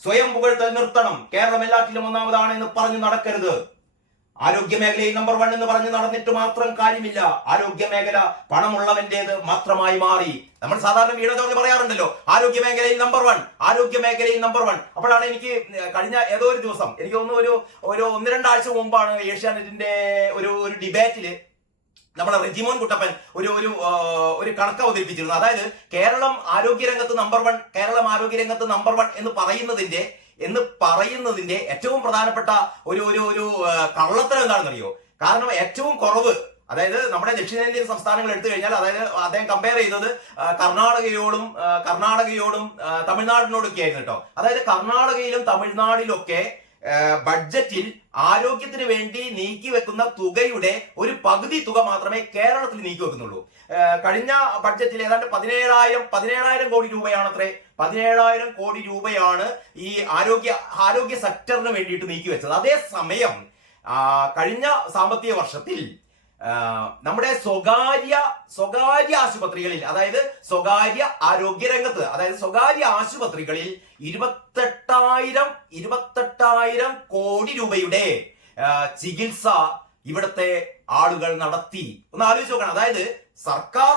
സ്വയം പുകഴ്ത്തൽ നിർത്തണം, കേരളം എല്ലാറ്റിലും ഒന്നാമതാണ് എന്ന് പറഞ്ഞു നടക്കരുത്. ആരോഗ്യ മേഖലയിൽ നമ്പർ 1 എന്ന് പറഞ്ഞ് നടന്നിട്ട് മാത്രം കാര്യമില്ല. ആരോഗ്യ മേഖല പണമുള്ളവന്റേത് മാത്രമായി മാറി. നമ്മൾ സാധാരണ വീഡിയോ ജോർജ് പറയാറുണ്ടല്ലോ, ആരോഗ്യ മേഖലയിൽ നമ്പർ 1. അപ്പോഴാണ് എനിക്ക് കഴിഞ്ഞ ഏതോ ഒരു ദിവസം, എനിക്ക് തോന്നുന്നു ഒരു 1-2 ആഴ്ച മുമ്പാണ് ഏഷ്യാനെറ്റിന്റെ ഒരു ഡിബേറ്റില് നമ്മളെ റെജിമോൻ കുട്ടപ്പൻ ഒരു കണക്ക് അവതരിപ്പിച്ചിരുന്നു. അതായത് കേരളം ആരോഗ്യരംഗത്ത് നമ്പർ 1 എന്ന് പറയുന്നതിന്റെ ഏറ്റവും പ്രധാനപ്പെട്ട ഒരു കള്ളത്തരം എന്താണെന്നറിയോ? കാരണം ഏറ്റവും കുറവ്, അതായത് നമ്മുടെ ദക്ഷിണേന്ത്യൻ സംസ്ഥാനങ്ങൾ എടുത്തു കഴിഞ്ഞാൽ, അതായത് അദ്ദേഹം കമ്പയർ ചെയ്തത് കർണാടകയോടും തമിഴ്നാടിനോടൊക്കെ ആയിരുന്നു കേട്ടോ. അതായത് കർണാടകയിലും തമിഴ്നാടിലൊക്കെ ബഡ്ജറ്റിൽ ആരോഗ്യത്തിന് വേണ്ടി നീക്കി വെക്കുന്ന തുകയുടെ ഒരു പകുതി തുക മാത്രമേ കേരളത്തിൽ നീക്കി വെക്കുന്നുള്ളൂ. കഴിഞ്ഞ ബഡ്ജറ്റിൽ ഏതാണ്ട് 17,000 കോടി രൂപയാണത്രേ. 17,000 കോടി രൂപയാണ് ഈ ആരോഗ്യ സെക്ടറിന് വേണ്ടിയിട്ട് നീക്കി വെച്ചത്. അതേസമയം കഴിഞ്ഞ സാമ്പത്തിക വർഷത്തിൽ നമ്മുടെ സ്വകാര്യ ആശുപത്രികളിൽ, അതായത് സ്വകാര്യ ആരോഗ്യ രംഗത്ത്, അതായത് സ്വകാര്യ ആശുപത്രികളിൽ 28,000 കോടി രൂപയുടെ ചികിത്സ ഇവിടുത്തെ ആളുകൾ നടത്തി. ഒന്ന് ആലോചിച്ച് നോക്കണം. അതായത് സർക്കാർ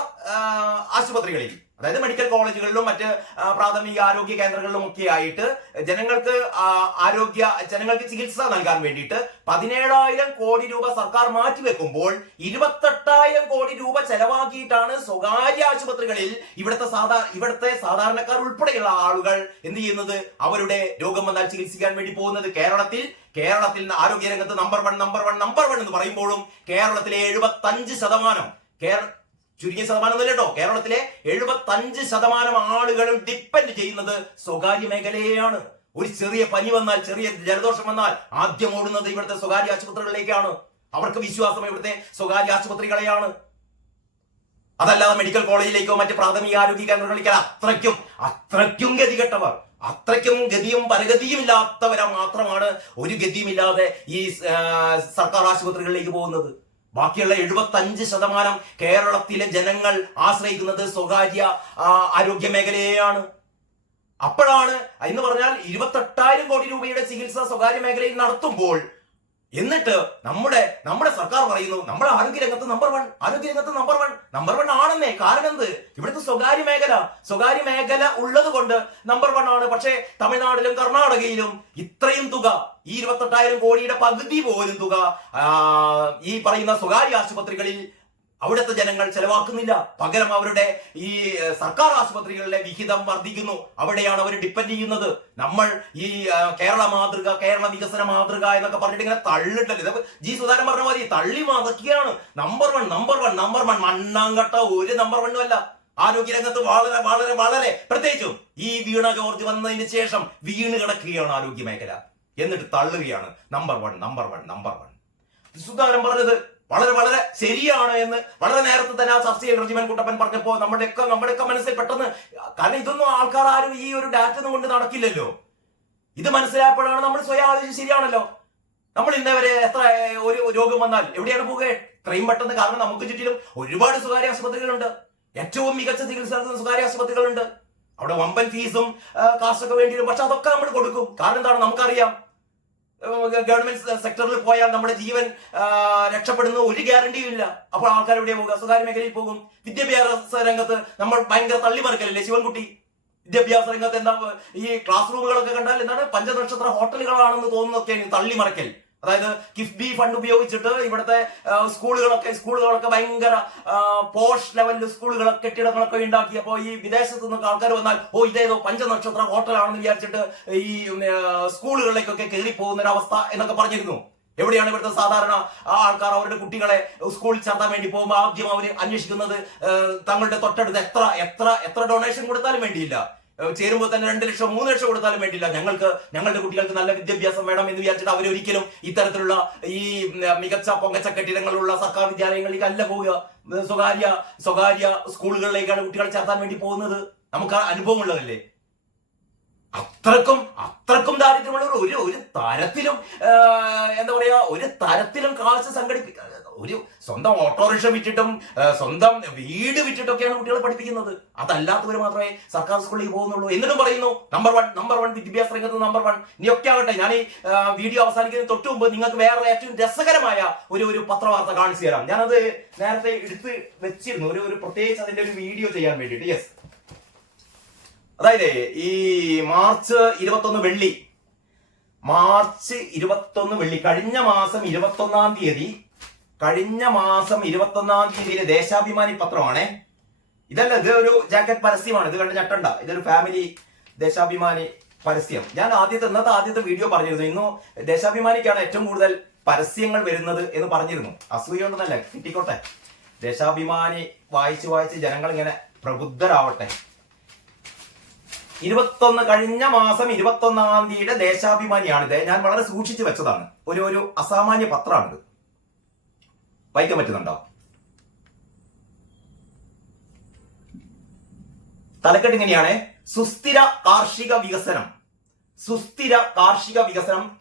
ആശുപത്രികളിൽ, അതായത് മെഡിക്കൽ കോളേജുകളിലും മറ്റ് പ്രാഥമിക ആരോഗ്യ കേന്ദ്രങ്ങളിലും ഒക്കെ ആയിട്ട് ജനങ്ങൾക്ക് ചികിത്സ നൽകാൻ വേണ്ടിയിട്ട് 17,000 കോടി രൂപ സർക്കാർ മാറ്റിവെക്കുമ്പോൾ 28,000 കോടി രൂപ ചെലവാക്കിയിട്ടാണ് സ്വകാര്യ ആശുപത്രികളിൽ ഇവിടുത്തെ സാധാരണക്കാർ ഉൾപ്പെടെയുള്ള ആളുകൾ എന്ത് ചെയ്യുന്നത്? അവരുടെ രോഗം വന്നാൽ ചികിത്സിക്കാൻ വേണ്ടി പോകുന്നത്. കേരളത്തിൽ ആരോഗ്യരംഗത്ത് നമ്പർ 1 എന്ന് പറയുമ്പോഴും കേരളത്തിലെ 75%, ചുരുങ്ങിയ ശതമാനമൊന്നുമില്ല കേട്ടോ, കേരളത്തിലെ 75% ആളുകളും ഡിപ്പെൻഡ് ചെയ്യുന്നത് സ്വകാര്യ മേഖലയെയാണ്. ഒരു ചെറിയ പനി വന്നാൽ, ചെറിയ ജലദോഷം വന്നാൽ ആദ്യം ഓടുന്നത് ഇവിടുത്തെ സ്വകാര്യ ആശുപത്രികളിലേക്കാണ്. അവർക്ക് വിശ്വാസം ഇവിടുത്തെ സ്വകാര്യ ആശുപത്രികളെയാണ്. അതല്ലാതെ മെഡിക്കൽ കോളേജിലേക്കോ മറ്റ് പ്രാഥമിക ആരോഗ്യ കേന്ദ്രങ്ങളിലേക്കോ അത്രയ്ക്കും ഗതികെട്ടവർ, അത്രയ്ക്കും ഗതിയും പരഗതിയും ഇല്ലാത്തവരാ മാത്രമാണ് ഒരു ഗതിയുമില്ലാതെ ഈ സർക്കാർ ആശുപത്രികളിലേക്ക് പോകുന്നത്. ബാക്കിയുള്ള 75% കേരളത്തിലെ ജനങ്ങൾ ആശ്രയിക്കുന്നത് സ്വകാര്യ ആരോഗ്യ മേഖലയെയാണ്. അപ്പോഴാണ് എന്ന് പറഞ്ഞാൽ 28,000 കോടി രൂപയുടെ ചികിത്സ സ്വകാര്യ മേഖലയിൽ നടത്തുമ്പോൾ, എന്നിട്ട് നമ്മുടെ സർക്കാർ പറയുന്നു നമ്മൾ ആരോഗ്യരംഗത്ത് നമ്പർ 1 ആണെന്നേ. കാരണം എന്ത്? ഇവിടുത്തെ സ്വകാര്യ മേഖല ഉള്ളത് കൊണ്ട് നമ്പർ 1 ആണ്. പക്ഷേ തമിഴ്നാട്ടിലും കർണാടകയിലും ഇത്രയും തുക, ഈ 28,000 കോടിയുടെ പകുതി പോലും തുക ഈ പറയുന്ന സ്വകാര്യ ആശുപത്രികളിൽ അവിടുത്തെ ജനങ്ങൾ ചെലവാക്കുന്നില്ല. പകരം അവരുടെ ഈ സർക്കാർ ആശുപത്രികളിലെ വിഹിതം വർദ്ധിക്കുന്നു. അവിടെയാണ് അവർ ഡിപ്പെൻഡ് ചെയ്യുന്നത്. നമ്മൾ ഈ കേരള മാതൃക, കേരള വികസന മാതൃക എന്നൊക്കെ പറഞ്ഞിട്ട് ഇങ്ങനെ തള്ളിട്ടല്ലേ. ജി സുധാകരൻ പറഞ്ഞ മതി, തള്ളി മതക്കുകയാണ്. നമ്പർ വൺ മണ്ണാങ്കട്ട ഒരു നമ്പർ വണ്ണും അല്ല. ആരോഗ്യരംഗത്ത് വളരെ വളരെ വളരെ പ്രത്യേകിച്ചും ഈ വീണ ജോർജ് വന്നതിന് ശേഷം വീണ് കിടക്കുകയാണ് ആരോഗ്യ മേഖല. എന്നിട്ട് തള്ളുകയാണ് നമ്പർ വൺ. സുധാകരൻ പറഞ്ഞത് വളരെ വളരെ ശരിയാണ് എന്ന് വളരെ നേരത്തെ തന്നെ ആ ചർച്ചയിൽ റജിമൻ കുട്ടപ്പൻ പറഞ്ഞപ്പോ നമ്മുടെയൊക്കെ മനസ്സിൽ പെട്ടെന്ന്, കാരണം ഇതൊന്നും ആൾക്കാർ ആരും ഈ ഒരു ഡാറ്റ ഒന്നും കൊണ്ട് നടക്കില്ലല്ലോ. ഇത് മനസ്സിലായപ്പോഴാണ് നമ്മൾ സ്വയം ആലോചിച്ച് ശരിയാണല്ലോ. നമ്മൾ ഇന്നവരെ എത്ര ഒരു രോഗം വന്നാൽ എവിടെയാണ് പോകുക? ഇത്രയും പെട്ടെന്ന്. കാരണം നമുക്ക് ചുറ്റിലും ഒരുപാട് സ്വകാര്യ ആശുപത്രികളുണ്ട്. ഏറ്റവും മികച്ച ചികിത്സ നടത്തുന്ന സ്വകാര്യ ആശുപത്രികളുണ്ട്. അവിടെ വമ്പൻ ഫീസും കാശൊക്കെ വേണ്ടി വരും. പക്ഷെ അതൊക്കെ നമ്മൾ കൊടുക്കും. കാരണം എന്താണ്? നമുക്കറിയാം ഗവൺമെന്റ് സെക്ടറിൽ പോയാൽ നമ്മുടെ ജീവൻ രക്ഷപ്പെടുന്ന ഒരു ഗ്യാരണ്ടിയും ഇല്ല. അപ്പോൾ ആൾക്കാർ എവിടെ പോകുക? സ്വകാര്യ മേഖലയിൽ പോകും. വിദ്യാഭ്യാസ രംഗത്ത് നമ്മൾ ഭയങ്കര തള്ളിമറിക്കലല്ലേ ശിവൻകുട്ടി? വിദ്യാഭ്യാസ രംഗത്ത് എന്താ, ഈ ക്ലാസ് റൂമുകളൊക്കെ കണ്ടാൽ എന്താണ് പഞ്ചനക്ഷത്ര ഹോട്ടലുകളാണെന്ന് തോന്നുന്നൊക്കെയാണ് തള്ളിമറിക്കൽ. അതായത് കിഫ്ബി ഫണ്ട് ഉപയോഗിച്ചിട്ട് ഇവിടുത്തെ സ്കൂളുകളൊക്കെ ഭയങ്കര പോഷ് ലെവലിൽ കെട്ടിടങ്ങളൊക്കെ ഉണ്ടാക്കി. അപ്പോൾ ഈ വിദേശത്ത് നിന്നൊക്കെ ആൾക്കാർ വന്നാൽ ഇതേതോ പഞ്ചനക്ഷത്ര ഹോട്ടലാണെന്ന് വിചാരിച്ചിട്ട് ഈ സ്കൂളുകളിലേക്കൊക്കെ കയറി പോകുന്ന ഒരു അവസ്ഥ എന്നൊക്കെ പറഞ്ഞിരുന്നു. എവിടെയാണ് ഇവിടുത്തെ സാധാരണ ആൾക്കാർ അവരുടെ കുട്ടികളെ സ്കൂളിൽ ചേർത്താൻ വേണ്ടി പോകുമ്പോൾ ആദ്യം അവർ അന്വേഷിക്കുന്നത് തങ്ങളുടെ തൊട്ടടുത്ത് എത്ര ഡൊണേഷൻ കൊടുത്താലും വേണ്ടിയില്ല, ചേരുമ്പോൾ തന്നെ 2 ലക്ഷം 3 ലക്ഷം കൊടുത്താലും വേണ്ടിയില്ല, ഞങ്ങളുടെ കുട്ടികൾക്ക് നല്ല വിദ്യാഭ്യാസം വേണം എന്ന് വിചാരിച്ചിട്ട് അവരൊരിക്കലും ഇത്തരത്തിലുള്ള ഈ മികച്ച പൊങ്ങച്ച കെട്ടിടങ്ങളുള്ള സർക്കാർ വിദ്യാലയങ്ങളിലേക്ക് അല്ല പോവുക. സ്വകാര്യ സ്കൂളുകളിലേക്കാണ് കുട്ടികളെ ചേർത്താൻ വേണ്ടി പോകുന്നത്. നമുക്ക് അനുഭവമുള്ളതല്ലേ. അത്രക്കും ദാരിദ്ര്യമുള്ള ഒരു തരത്തിലും എന്താ പറയാ, ഒരു തരത്തിലും കാശ് സംഘടിപ്പിക്കുക. ഒരു സ്വന്തം ഓട്ടോറിക്ഷ വിറ്റിട്ടും സ്വന്തം വീട് വിറ്റിട്ടൊക്കെയാണ് കുട്ടികളെ പഠിപ്പിക്കുന്നത്. അതല്ലാത്തവർ മാത്രമേ സർക്കാർ സ്കൂളിൽ പോകുന്നുള്ളൂ. എന്നിട്ടും പറയുന്നു നമ്പർ വൺ വിദ്യാഭ്യാസ രംഗത്ത് നമ്പർ 1. ഇനിയൊക്കെ ആകട്ടെ, ഞാൻ ഈ വീഡിയോ അവസാനിക്കുന്നതിന് തൊട്ട് മുമ്പ് നിങ്ങൾക്ക് വേറെ ഏറ്റവും രസകരമായ ഒരു പത്രവാർത്ത കാണിച്ചു തരാം. ഞാനത് നേരത്തെ എടുത്ത് വെച്ചിരുന്നു, ഒരു പ്രത്യേകിച്ച് അതിന്റെ ഒരു വീഡിയോ ചെയ്യാൻ വേണ്ടിയിട്ട്. യെസ്, അതായത് ഈ മാർച്ച് 21 വെള്ളി, കഴിഞ്ഞ മാസം 21 തീയതി ദേശാഭിമാനി പത്രമാണേ. ഇത് ഒരു ജാക്കറ്റ് പരസ്യമാണ്. ഇത് കണ്ട് ഞെട്ടണ്ട. ഇതൊരു ഫാമിലി ദേശാഭിമാനി പരസ്യം. ഞാൻ ഇന്നത്തെ ആദ്യത്തെ വീഡിയോ പറഞ്ഞിരുന്നു. ഇന്നു ദേശാഭിമാനിക്കാണ് ഏറ്റവും കൂടുതൽ പരസ്യങ്ങൾ വരുന്നത് എന്ന് പറഞ്ഞിരുന്നു. അസൂയൊണ്ടെന്നല്ല, കിട്ടിക്കോട്ടെ. ദേശാഭിമാനി വായിച്ച് ജനങ്ങൾ ഇങ്ങനെ പ്രബുദ്ധരാവട്ടെ. കഴിഞ്ഞ മാസം 21 തീയതിയുടെ ദേശാഭിമാനിയാണിത്. ഞാൻ വളരെ സൂക്ഷിച്ചു വെച്ചതാണ്. ഒരു അസാമാന്യ പത്രമാണിത്. വായിക്കാൻ പറ്റുന്നുണ്ടോ? തലക്കെട്ട് ഇങ്ങനെയാണ്: സുസ്ഥിര കാർഷിക വികസനം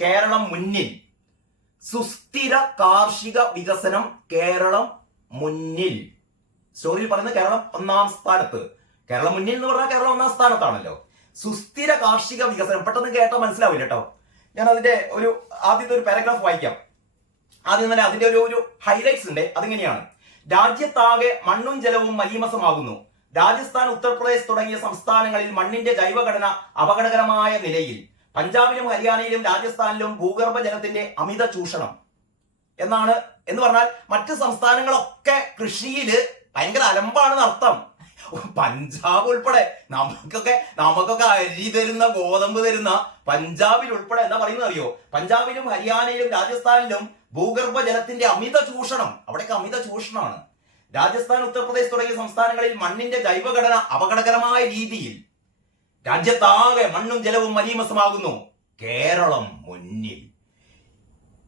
കേരളം മുന്നിൽ. സുസ്ഥിര കാർഷിക വികസനം കേരളം മുന്നിൽ. സ്റ്റോറിയിൽ പറയുന്നത് കേരളം 1ാം സ്ഥാനത്ത്. കേരളം മുന്നിൽ എന്ന് പറഞ്ഞാൽ കേരളം 1ാം സ്ഥാനത്താണല്ലോ. സുസ്ഥിര കാർഷിക വികസനം പെട്ടെന്ന് കേട്ടാൽ മനസ്സിലാവില്ല കേട്ടോ. ഞാൻ അതിന്റെ ആദ്യത്തെ ഒരു പാരഗ്രാഫ് വായിക്കാം. ആദ്യം തന്നെ അതിന്റെ ഒരു ഹൈലൈറ്റ്സ് ഉണ്ട്. അതിങ്ങനെയാണ്: രാജ്യത്താകെ മണ്ണും ജലവും മലീമസമാകുന്നു. രാജസ്ഥാൻ, ഉത്തർപ്രദേശ് തുടങ്ങിയ സംസ്ഥാനങ്ങളിൽ മണ്ണിന്റെ ജൈവഘടന അപകടകരമായ നിലയിൽ. പഞ്ചാബിലും ഹരിയാനയിലും രാജസ്ഥാനിലും ഭൂഗർഭ ജലത്തിന്റെ അമിത ചൂഷണം എന്ന് പറഞ്ഞാൽ മറ്റ് സംസ്ഥാനങ്ങളൊക്കെ കൃഷിയില് ഭയങ്കര അലമ്പാണെന്ന് അർത്ഥം. പഞ്ചാബ് ഉൾപ്പെടെ നമുക്കൊക്കെ അരി തരുന്ന, ഗോതമ്പ് തരുന്ന പഞ്ചാബിൽ ഉൾപ്പെടെ എന്താ പറയുന്നത് അറിയോ? പഞ്ചാബിലും ഹരിയാനയിലും രാജസ്ഥാനിലും ഭൂഗർഭ ജലത്തിന്റെ അമിത ചൂഷണം. അവിടെയൊക്കെ അമിത ചൂഷണമാണ്. രാജസ്ഥാൻ, ഉത്തർപ്രദേശ് തുടങ്ങിയ സംസ്ഥാനങ്ങളിൽ മണ്ണിന്റെ ജൈവഘടന അപകടകരമായ രീതിയിൽ. രാജ്യത്താകെ മണ്ണും ജലവും മലീമസമാകുന്നു. കേരളം മുന്നിൽ.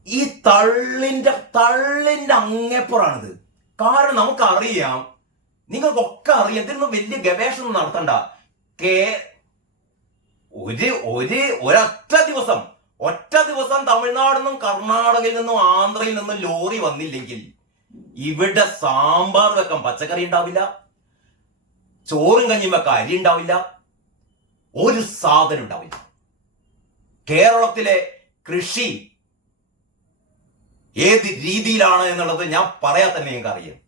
ഈ തള്ളിന്റെ അങ്ങേപ്പുറാണിത്. കാരണം നമുക്കറിയാം, നിങ്ങൾക്കൊക്കെ അറിയാം, ഇതിനൊന്നും വലിയ ഗവേഷണം നടത്തണ്ട. ഒറ്റ ദിവസം തമിഴ്നാടിൽ നിന്നും കർണാടകയിൽ നിന്നും ആന്ധ്രയിൽ നിന്നും ലോറി വന്നില്ലെങ്കിൽ ഇവിടെ സാമ്പാർ വെക്കാൻ പച്ചക്കറി ഉണ്ടാവില്ല, ചോറും കഞ്ഞിയും വെക്കാൻ അരി ഉണ്ടാവില്ല, ഒരു സാധനം ഉണ്ടാവില്ല. കേരളത്തിലെ കൃഷി ഏത് രീതിയിലാണ് എന്നുള്ളത് ഞാൻ പറയാൻ തന്നെ നിങ്ങൾക്ക് അറിയാം.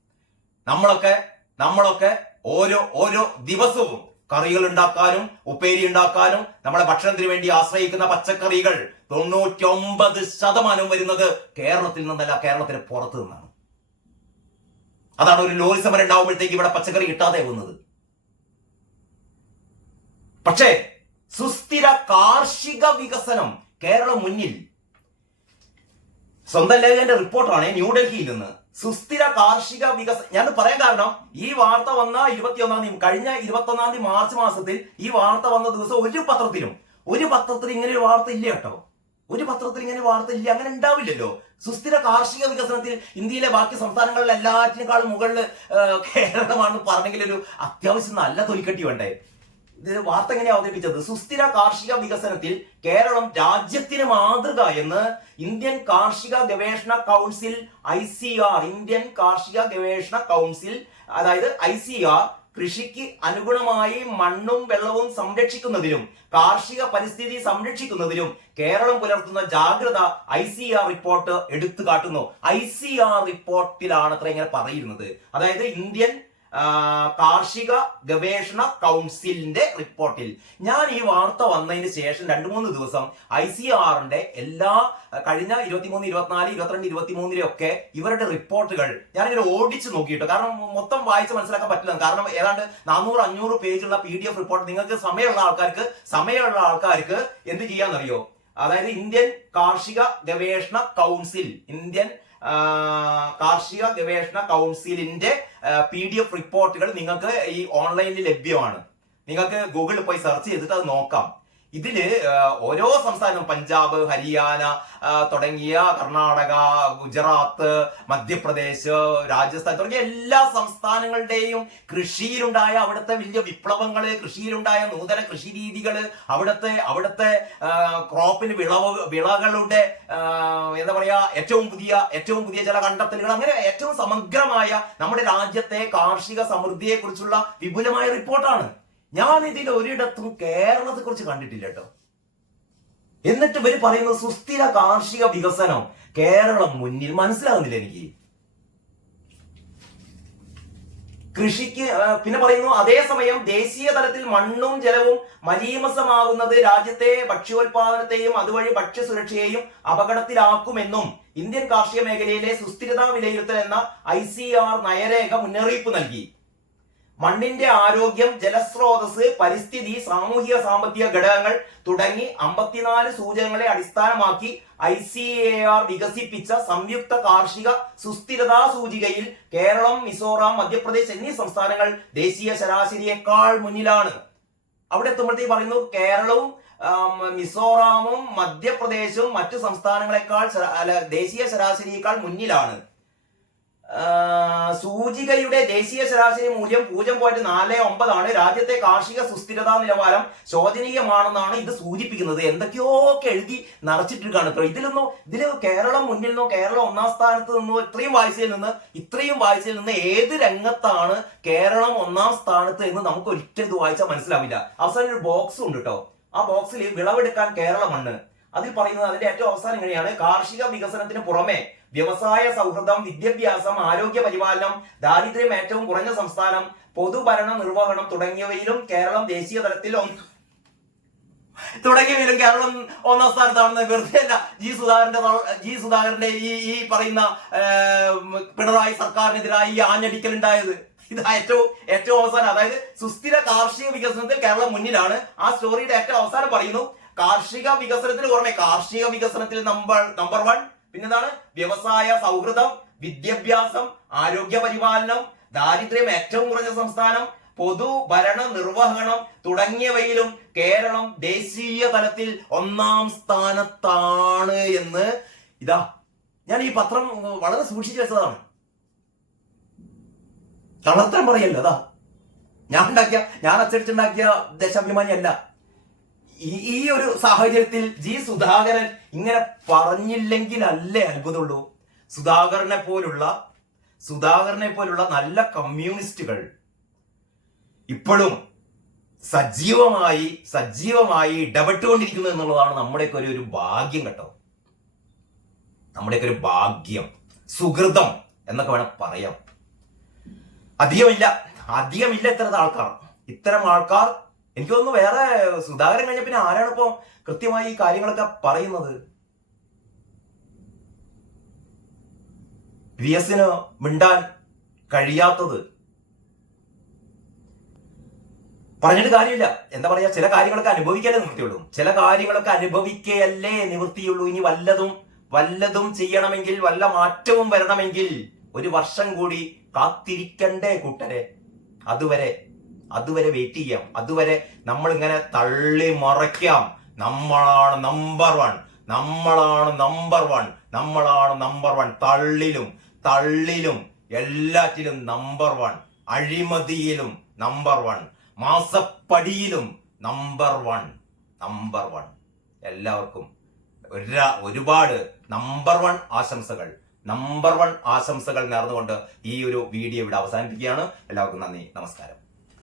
നമ്മളൊക്കെ ഓരോ ദിവസവും കറികൾ ഉണ്ടാക്കാനും ഉപ്പേരി ഉണ്ടാക്കാനും നമ്മളെ ഭക്ഷണത്തിന് വേണ്ടി ആശ്രയിക്കുന്ന പച്ചക്കറികൾ 99% വരുന്നത് കേരളത്തിൽ നിന്നല്ല, കേരളത്തിന് പുറത്തു നിന്നാണ്. അതാണ് ഒരു ലോറി സമരം ഉണ്ടാവുമ്പോഴത്തേക്ക് ഇവിടെ പച്ചക്കറി കിട്ടാതെ പോകുന്നത്. പക്ഷേ സുസ്ഥിര കാർഷിക വികസനം കേരളം മുന്നിൽ. സ്വന്തം ലേഖകന്റെ റിപ്പോർട്ടാണ് ന്യൂഡൽഹിയിൽ നിന്ന്. സുസ്ഥിര കാർഷിക വികസനം ഞാൻ പറയാൻ കാരണം, ഈ വാർത്ത വന്ന 21-ാം തീയതി, കഴിഞ്ഞ 21-ാം തീയതി മാർച്ച് മാസത്തിൽ ഈ വാർത്ത വന്ന ദിവസം ഒരു പത്രത്തിൽ ഇങ്ങനെ ഒരു വാർത്ത ഇല്ല കേട്ടോ. ഒരു പത്രത്തിൽ ഇങ്ങനെ വാർത്ത ഇല്ല, അങ്ങനെ ഉണ്ടാവില്ലല്ലോ. സുസ്ഥിര കാർഷിക വികസനത്തിൽ ഇന്ത്യയിലെ ബാക്കി സംസ്ഥാനങ്ങളിൽ എല്ലാറ്റിനേക്കാളും മുകളിൽ കേരളമാണെന്ന് പറഞ്ഞെങ്കിൽ ഒരു അത്യാവശ്യം നല്ല തൊലിക്കട്ടി വേണ്ടേ. ഇത് വാർത്ത എങ്ങനെയാ അവതരിപ്പിച്ചത്? സുസ്ഥിര കാർഷിക വികസനത്തിൽ കേരളം രാജ്യത്തിന് മാതൃക എന്ന് ഇന്ത്യൻ കാർഷിക ഗവേഷണ കൗൺസിൽ ICR, ഇന്ത്യൻ കാർഷിക ഗവേഷണ കൗൺസിൽ, അതായത് ICR കൃഷിക്ക് അനുഗുണമായി മണ്ണും വെള്ളവും സംരക്ഷിക്കുന്നതിലും കാർഷിക പരിസ്ഥിതി സംരക്ഷിക്കുന്നതിലും കേരളം പുലർത്തുന്ന ജാഗ്രത ICR റിപ്പോർട്ട് എടുത്തു കാട്ടുന്നു. ICR റിപ്പോർട്ടിലാണ് അത്ര ഇങ്ങനെ പറയുന്നത്. അതായത് ഇന്ത്യൻ കാർഷിക ഗവേഷണ കൗൺസിലിന്റെ റിപ്പോർട്ടിൽ. ഞാൻ ഈ വാർത്ത വന്നതിന് ശേഷം 2-3 ദിവസം ICRന്റെ എല്ലാ കഴിഞ്ഞ 23, 24, 22, 23 ഒക്കെ ഇവരുടെ റിപ്പോർട്ടുകൾ ഞാനിങ്ങനെ ഓടിച്ചു നോക്കിയിട്ട്, കാരണം മൊത്തം വായിച്ച് മനസ്സിലാക്കാൻ പറ്റില്ല. കാരണം ഏതാണ്ട് 400-500 പേജുള്ള PDF റിപ്പോർട്ട്. നിങ്ങൾക്ക് സമയമുള്ള ആൾക്കാർക്ക് എന്ത് ചെയ്യാന്നറിയോ? അതായത് ഇന്ത്യൻ കാർഷിക ഗവേഷണ കൗൺസിൽ, ഇന്ത്യൻ കാർഷിക ഗവേഷണ കൗൺസിലിന്റെ PDF റിപ്പോർട്ടുകൾ നിങ്ങൾക്ക് ഈ ഓൺലൈനിൽ ലഭ്യമാണ്. നിങ്ങൾക്ക് ഗൂഗിളിൽ പോയി സെർച്ച് ചെയ്തിട്ട് അത് നോക്കാം. ഇതില് ഓരോ സംസ്ഥാനവും, പഞ്ചാബ്, ഹരിയാന തുടങ്ങിയ, കർണാടക, ഗുജറാത്ത്, മധ്യപ്രദേശ്, രാജസ്ഥാൻ തുടങ്ങിയ എല്ലാ സംസ്ഥാനങ്ങളുടെയും കൃഷിയിലുണ്ടായ അവിടുത്തെ വലിയ വിപ്ലവങ്ങള്, കൃഷിയിലുണ്ടായ നൂതന കൃഷി രീതികള്, അവിടുത്തെ ക്രോപ്പിന് വിളകളുടെ എന്താ പറയാ ഏറ്റവും പുതിയ ചില കണ്ടെത്തലുകൾ, അങ്ങനെ ഏറ്റവും സമഗ്രമായ നമ്മുടെ രാജ്യത്തെ കാർഷിക സമൃദ്ധിയെ കുറിച്ചുള്ള വിപുലമായ റിപ്പോർട്ടാണ്. ഞാൻ ഇതിൽ ഒരിടത്തും കേരളത്തെ കുറിച്ച് കണ്ടിട്ടില്ല കേട്ടോ. എന്നിട്ട് ഇവര് പറയുന്നത് സുസ്ഥിര കാർഷിക വികസനം കേരളം മുന്നിൽ. മനസ്സിലാകുന്നില്ല എനിക്ക്. കൃഷിക്ക് പിന്നെ പറയുന്നു, അതേസമയം ദേശീയ തലത്തിൽ മണ്ണും ജലവും മലീമസമാകുന്നത് രാജ്യത്തെ ഭക്ഷ്യോൽപാദനത്തെയും അതുവഴി ഭക്ഷ്യസുരക്ഷയെയും അപകടത്തിലാക്കുമെന്നും ഇന്ത്യൻ കാർഷിക മേഖലയിലെ സുസ്ഥിരതാ വിലയിരുത്തൽ എന്ന ICR നയരേഖ മുന്നറിയിപ്പ് നൽകി. മണ്ണിന്റെ ആരോഗ്യം, ജലസ്രോതസ്, പരിസ്ഥിതി, സാമൂഹിക സാമ്പത്തിക ഘടകങ്ങൾ തുടങ്ങി 54 സൂചകങ്ങളെ അടിസ്ഥാനമാക്കി ICAR വികസിപ്പിച്ച സംയുക്ത കാർഷിക സുസ്ഥിരതാ സൂചികയിൽ കേരളം, മിസോറാം, മധ്യപ്രദേശ് എന്നീ സംസ്ഥാനങ്ങൾ ദേശീയ ശരാശരിയേക്കാൾ മുന്നിലാണ്. അവിടെ എത്തുമ്പോഴത്തേക്ക് പറയുന്നു കേരളവും മിസോറാമും മധ്യപ്രദേശും മറ്റു സംസ്ഥാനങ്ങളെക്കാൾ ദേശീയ ശരാശരിയേക്കാൾ മുന്നിലാണ്. സൂചികയുടെ ദേശീയ ശരാശരി മൂല്യം 0.49 ആണ്. രാജ്യത്തെ കാർഷിക സുസ്ഥിരതാ നിലവാരം ശോചനീയമാണെന്നാണ് ഇത് സൂചിപ്പിക്കുന്നത്. എന്തൊക്കെയോ എഴുതി നിറച്ചിട്ടിരിക്കുകയാണ്. ഇതില് കേരളം മുന്നിൽ നിന്നോ, കേരളം 1-ാം സ്ഥാനത്ത് നിന്നോ, ഇത്രയും വായിച്ചതിൽ നിന്ന് ഏത് രംഗത്താണ് കേരളം 1-ാം സ്ഥാനത്ത് എന്ന് നമുക്ക് ഒരിക്കലും ഇത് വായിച്ചാൽ മനസ്സിലാവില്ല. അവസാനം ഒരു ബോക്സ് ഉണ്ട് കേട്ടോ. ആ ബോക്സിൽ വിളവെടുക്കാൻ കേരള മണ്ണ്, അതിൽ പറയുന്നത് അതിന്റെ ഏറ്റവും അവസാനം ഇങ്ങനെയാണ്: കാർഷിക വികസനത്തിന് പുറമെ വ്യവസായ സൗഹൃദം, വിദ്യാഭ്യാസം, ആരോഗ്യ പരിപാലനം, ദാരിദ്ര്യം ഏറ്റവും കുറഞ്ഞ സംസ്ഥാനം, പൊതുഭരണ നിർവഹണം തുടങ്ങിയവയിലും കേരളം ദേശീയ തലത്തിൽ കേരളം 1-ാം സ്ഥാനത്താണെന്ന് വെറുതെ അല്ല. ജി സുധാകരന്റെ ഈ പറയുന്ന പിണറായി സർക്കാരിനെതിരായി ഈ ആഞ്ഞടിക്കൽ ഉണ്ടായത്. ഇത് ഏറ്റവും അവസാനം, അതായത് സുസ്ഥിര കാർഷിക വികസനത്തിൽ കേരളം മുന്നിലാണ്. ആ സ്റ്റോറിയുടെ ഏറ്റവും അവസാനം പറയുന്നു കാർഷിക വികസനത്തിന് പുറമെ, കാർഷിക വികസനത്തിൽ നമ്പർ 1 പിന്നെന്താണ്? വ്യവസായ സൗഹൃദം, വിദ്യാഭ്യാസം, ആരോഗ്യ പരിപാലനം, ദാരിദ്ര്യം ഏറ്റവും കുറഞ്ഞ സംസ്ഥാനം, പൊതുഭരണ നിർവഹണം തുടങ്ങിയവയിലും കേരളം ദേശീയ തലത്തിൽ 1-ാം സ്ഥാനത്താണ് എന്ന്. ഇതാ ഞാൻ ഈ പത്രം വളരെ സൂക്ഷിച്ചു വെച്ചതാണ്. തളർത്താൻ പറയല്ലോ. അതാ ഞാൻ അച്ചടിച്ചുണ്ടാക്കിയ ദേശാഭിമാനി അല്ല. ഈ ഒരു സാഹചര്യത്തിൽ ജി സുധാകരൻ ഇങ്ങനെ പറഞ്ഞില്ലെങ്കിൽ അല്ലേ അത്ഭുതമുള്ളൂ. സുധാകരനെ പോലുള്ള നല്ല കമ്മ്യൂണിസ്റ്റുകൾ ഇപ്പോഴും സജീവമായി ഇടപെട്ടുകൊണ്ടിരിക്കുന്നു എന്നുള്ളതാണ് നമ്മുടെയൊക്കെ ഒരു ഭാഗ്യം കേട്ടോ. നമ്മുടെയൊക്കെ ഒരു ഭാഗ്യം, സുഹൃതം എന്നൊക്കെ വേണം പറയാം. അധികമില്ല ഇത്തരം ആൾക്കാർ. എനിക്ക് തോന്നുന്നു വേറെ സുധാകരൻ കഴിഞ്ഞ പിന്നെ ആരാണ് ഇപ്പോ കൃത്യമായി ഈ കാര്യങ്ങളൊക്കെ പറയുന്നത്? VS മിണ്ടാൻ കഴിയാത്തത്? പറഞ്ഞിട്ട് കാര്യമില്ല. എന്താ പറയാ, ചില കാര്യങ്ങളൊക്കെ അനുഭവിക്കാനേ നിവൃത്തിയുള്ളൂ. ചില കാര്യങ്ങളൊക്കെ അനുഭവിക്കയല്ലേ നിവൃത്തിയുള്ളൂ. ഇനി വല്ലതും ചെയ്യണമെങ്കിൽ, വല്ല മാറ്റവും വരണമെങ്കിൽ 1 വർഷം കൂടി കാത്തിരിക്കണ്ടേ കൂട്ടരെ? അതുവരെ വെയിറ്റ് ചെയ്യാം. അതുവരെ നമ്മൾ ഇങ്ങനെ തള്ളി മറയ്ക്കാം. നമ്മളാണ് നമ്പർ വൺ. തള്ളിലും എല്ലാറ്റിലും നമ്പർ 1. അഴിമതിയിലും നമ്പർ 1. മാസപ്പടിയിലും നമ്പർ 1. എല്ലാവർക്കും ഒരുപാട് നമ്പർ 1 ആശംസകൾ നേർന്നുകൊണ്ട് ഈ ഒരു വീഡിയോ ഇവിടെ അവസാനിപ്പിക്കുകയാണ്. എല്ലാവർക്കും നന്ദി, നമസ്കാരം.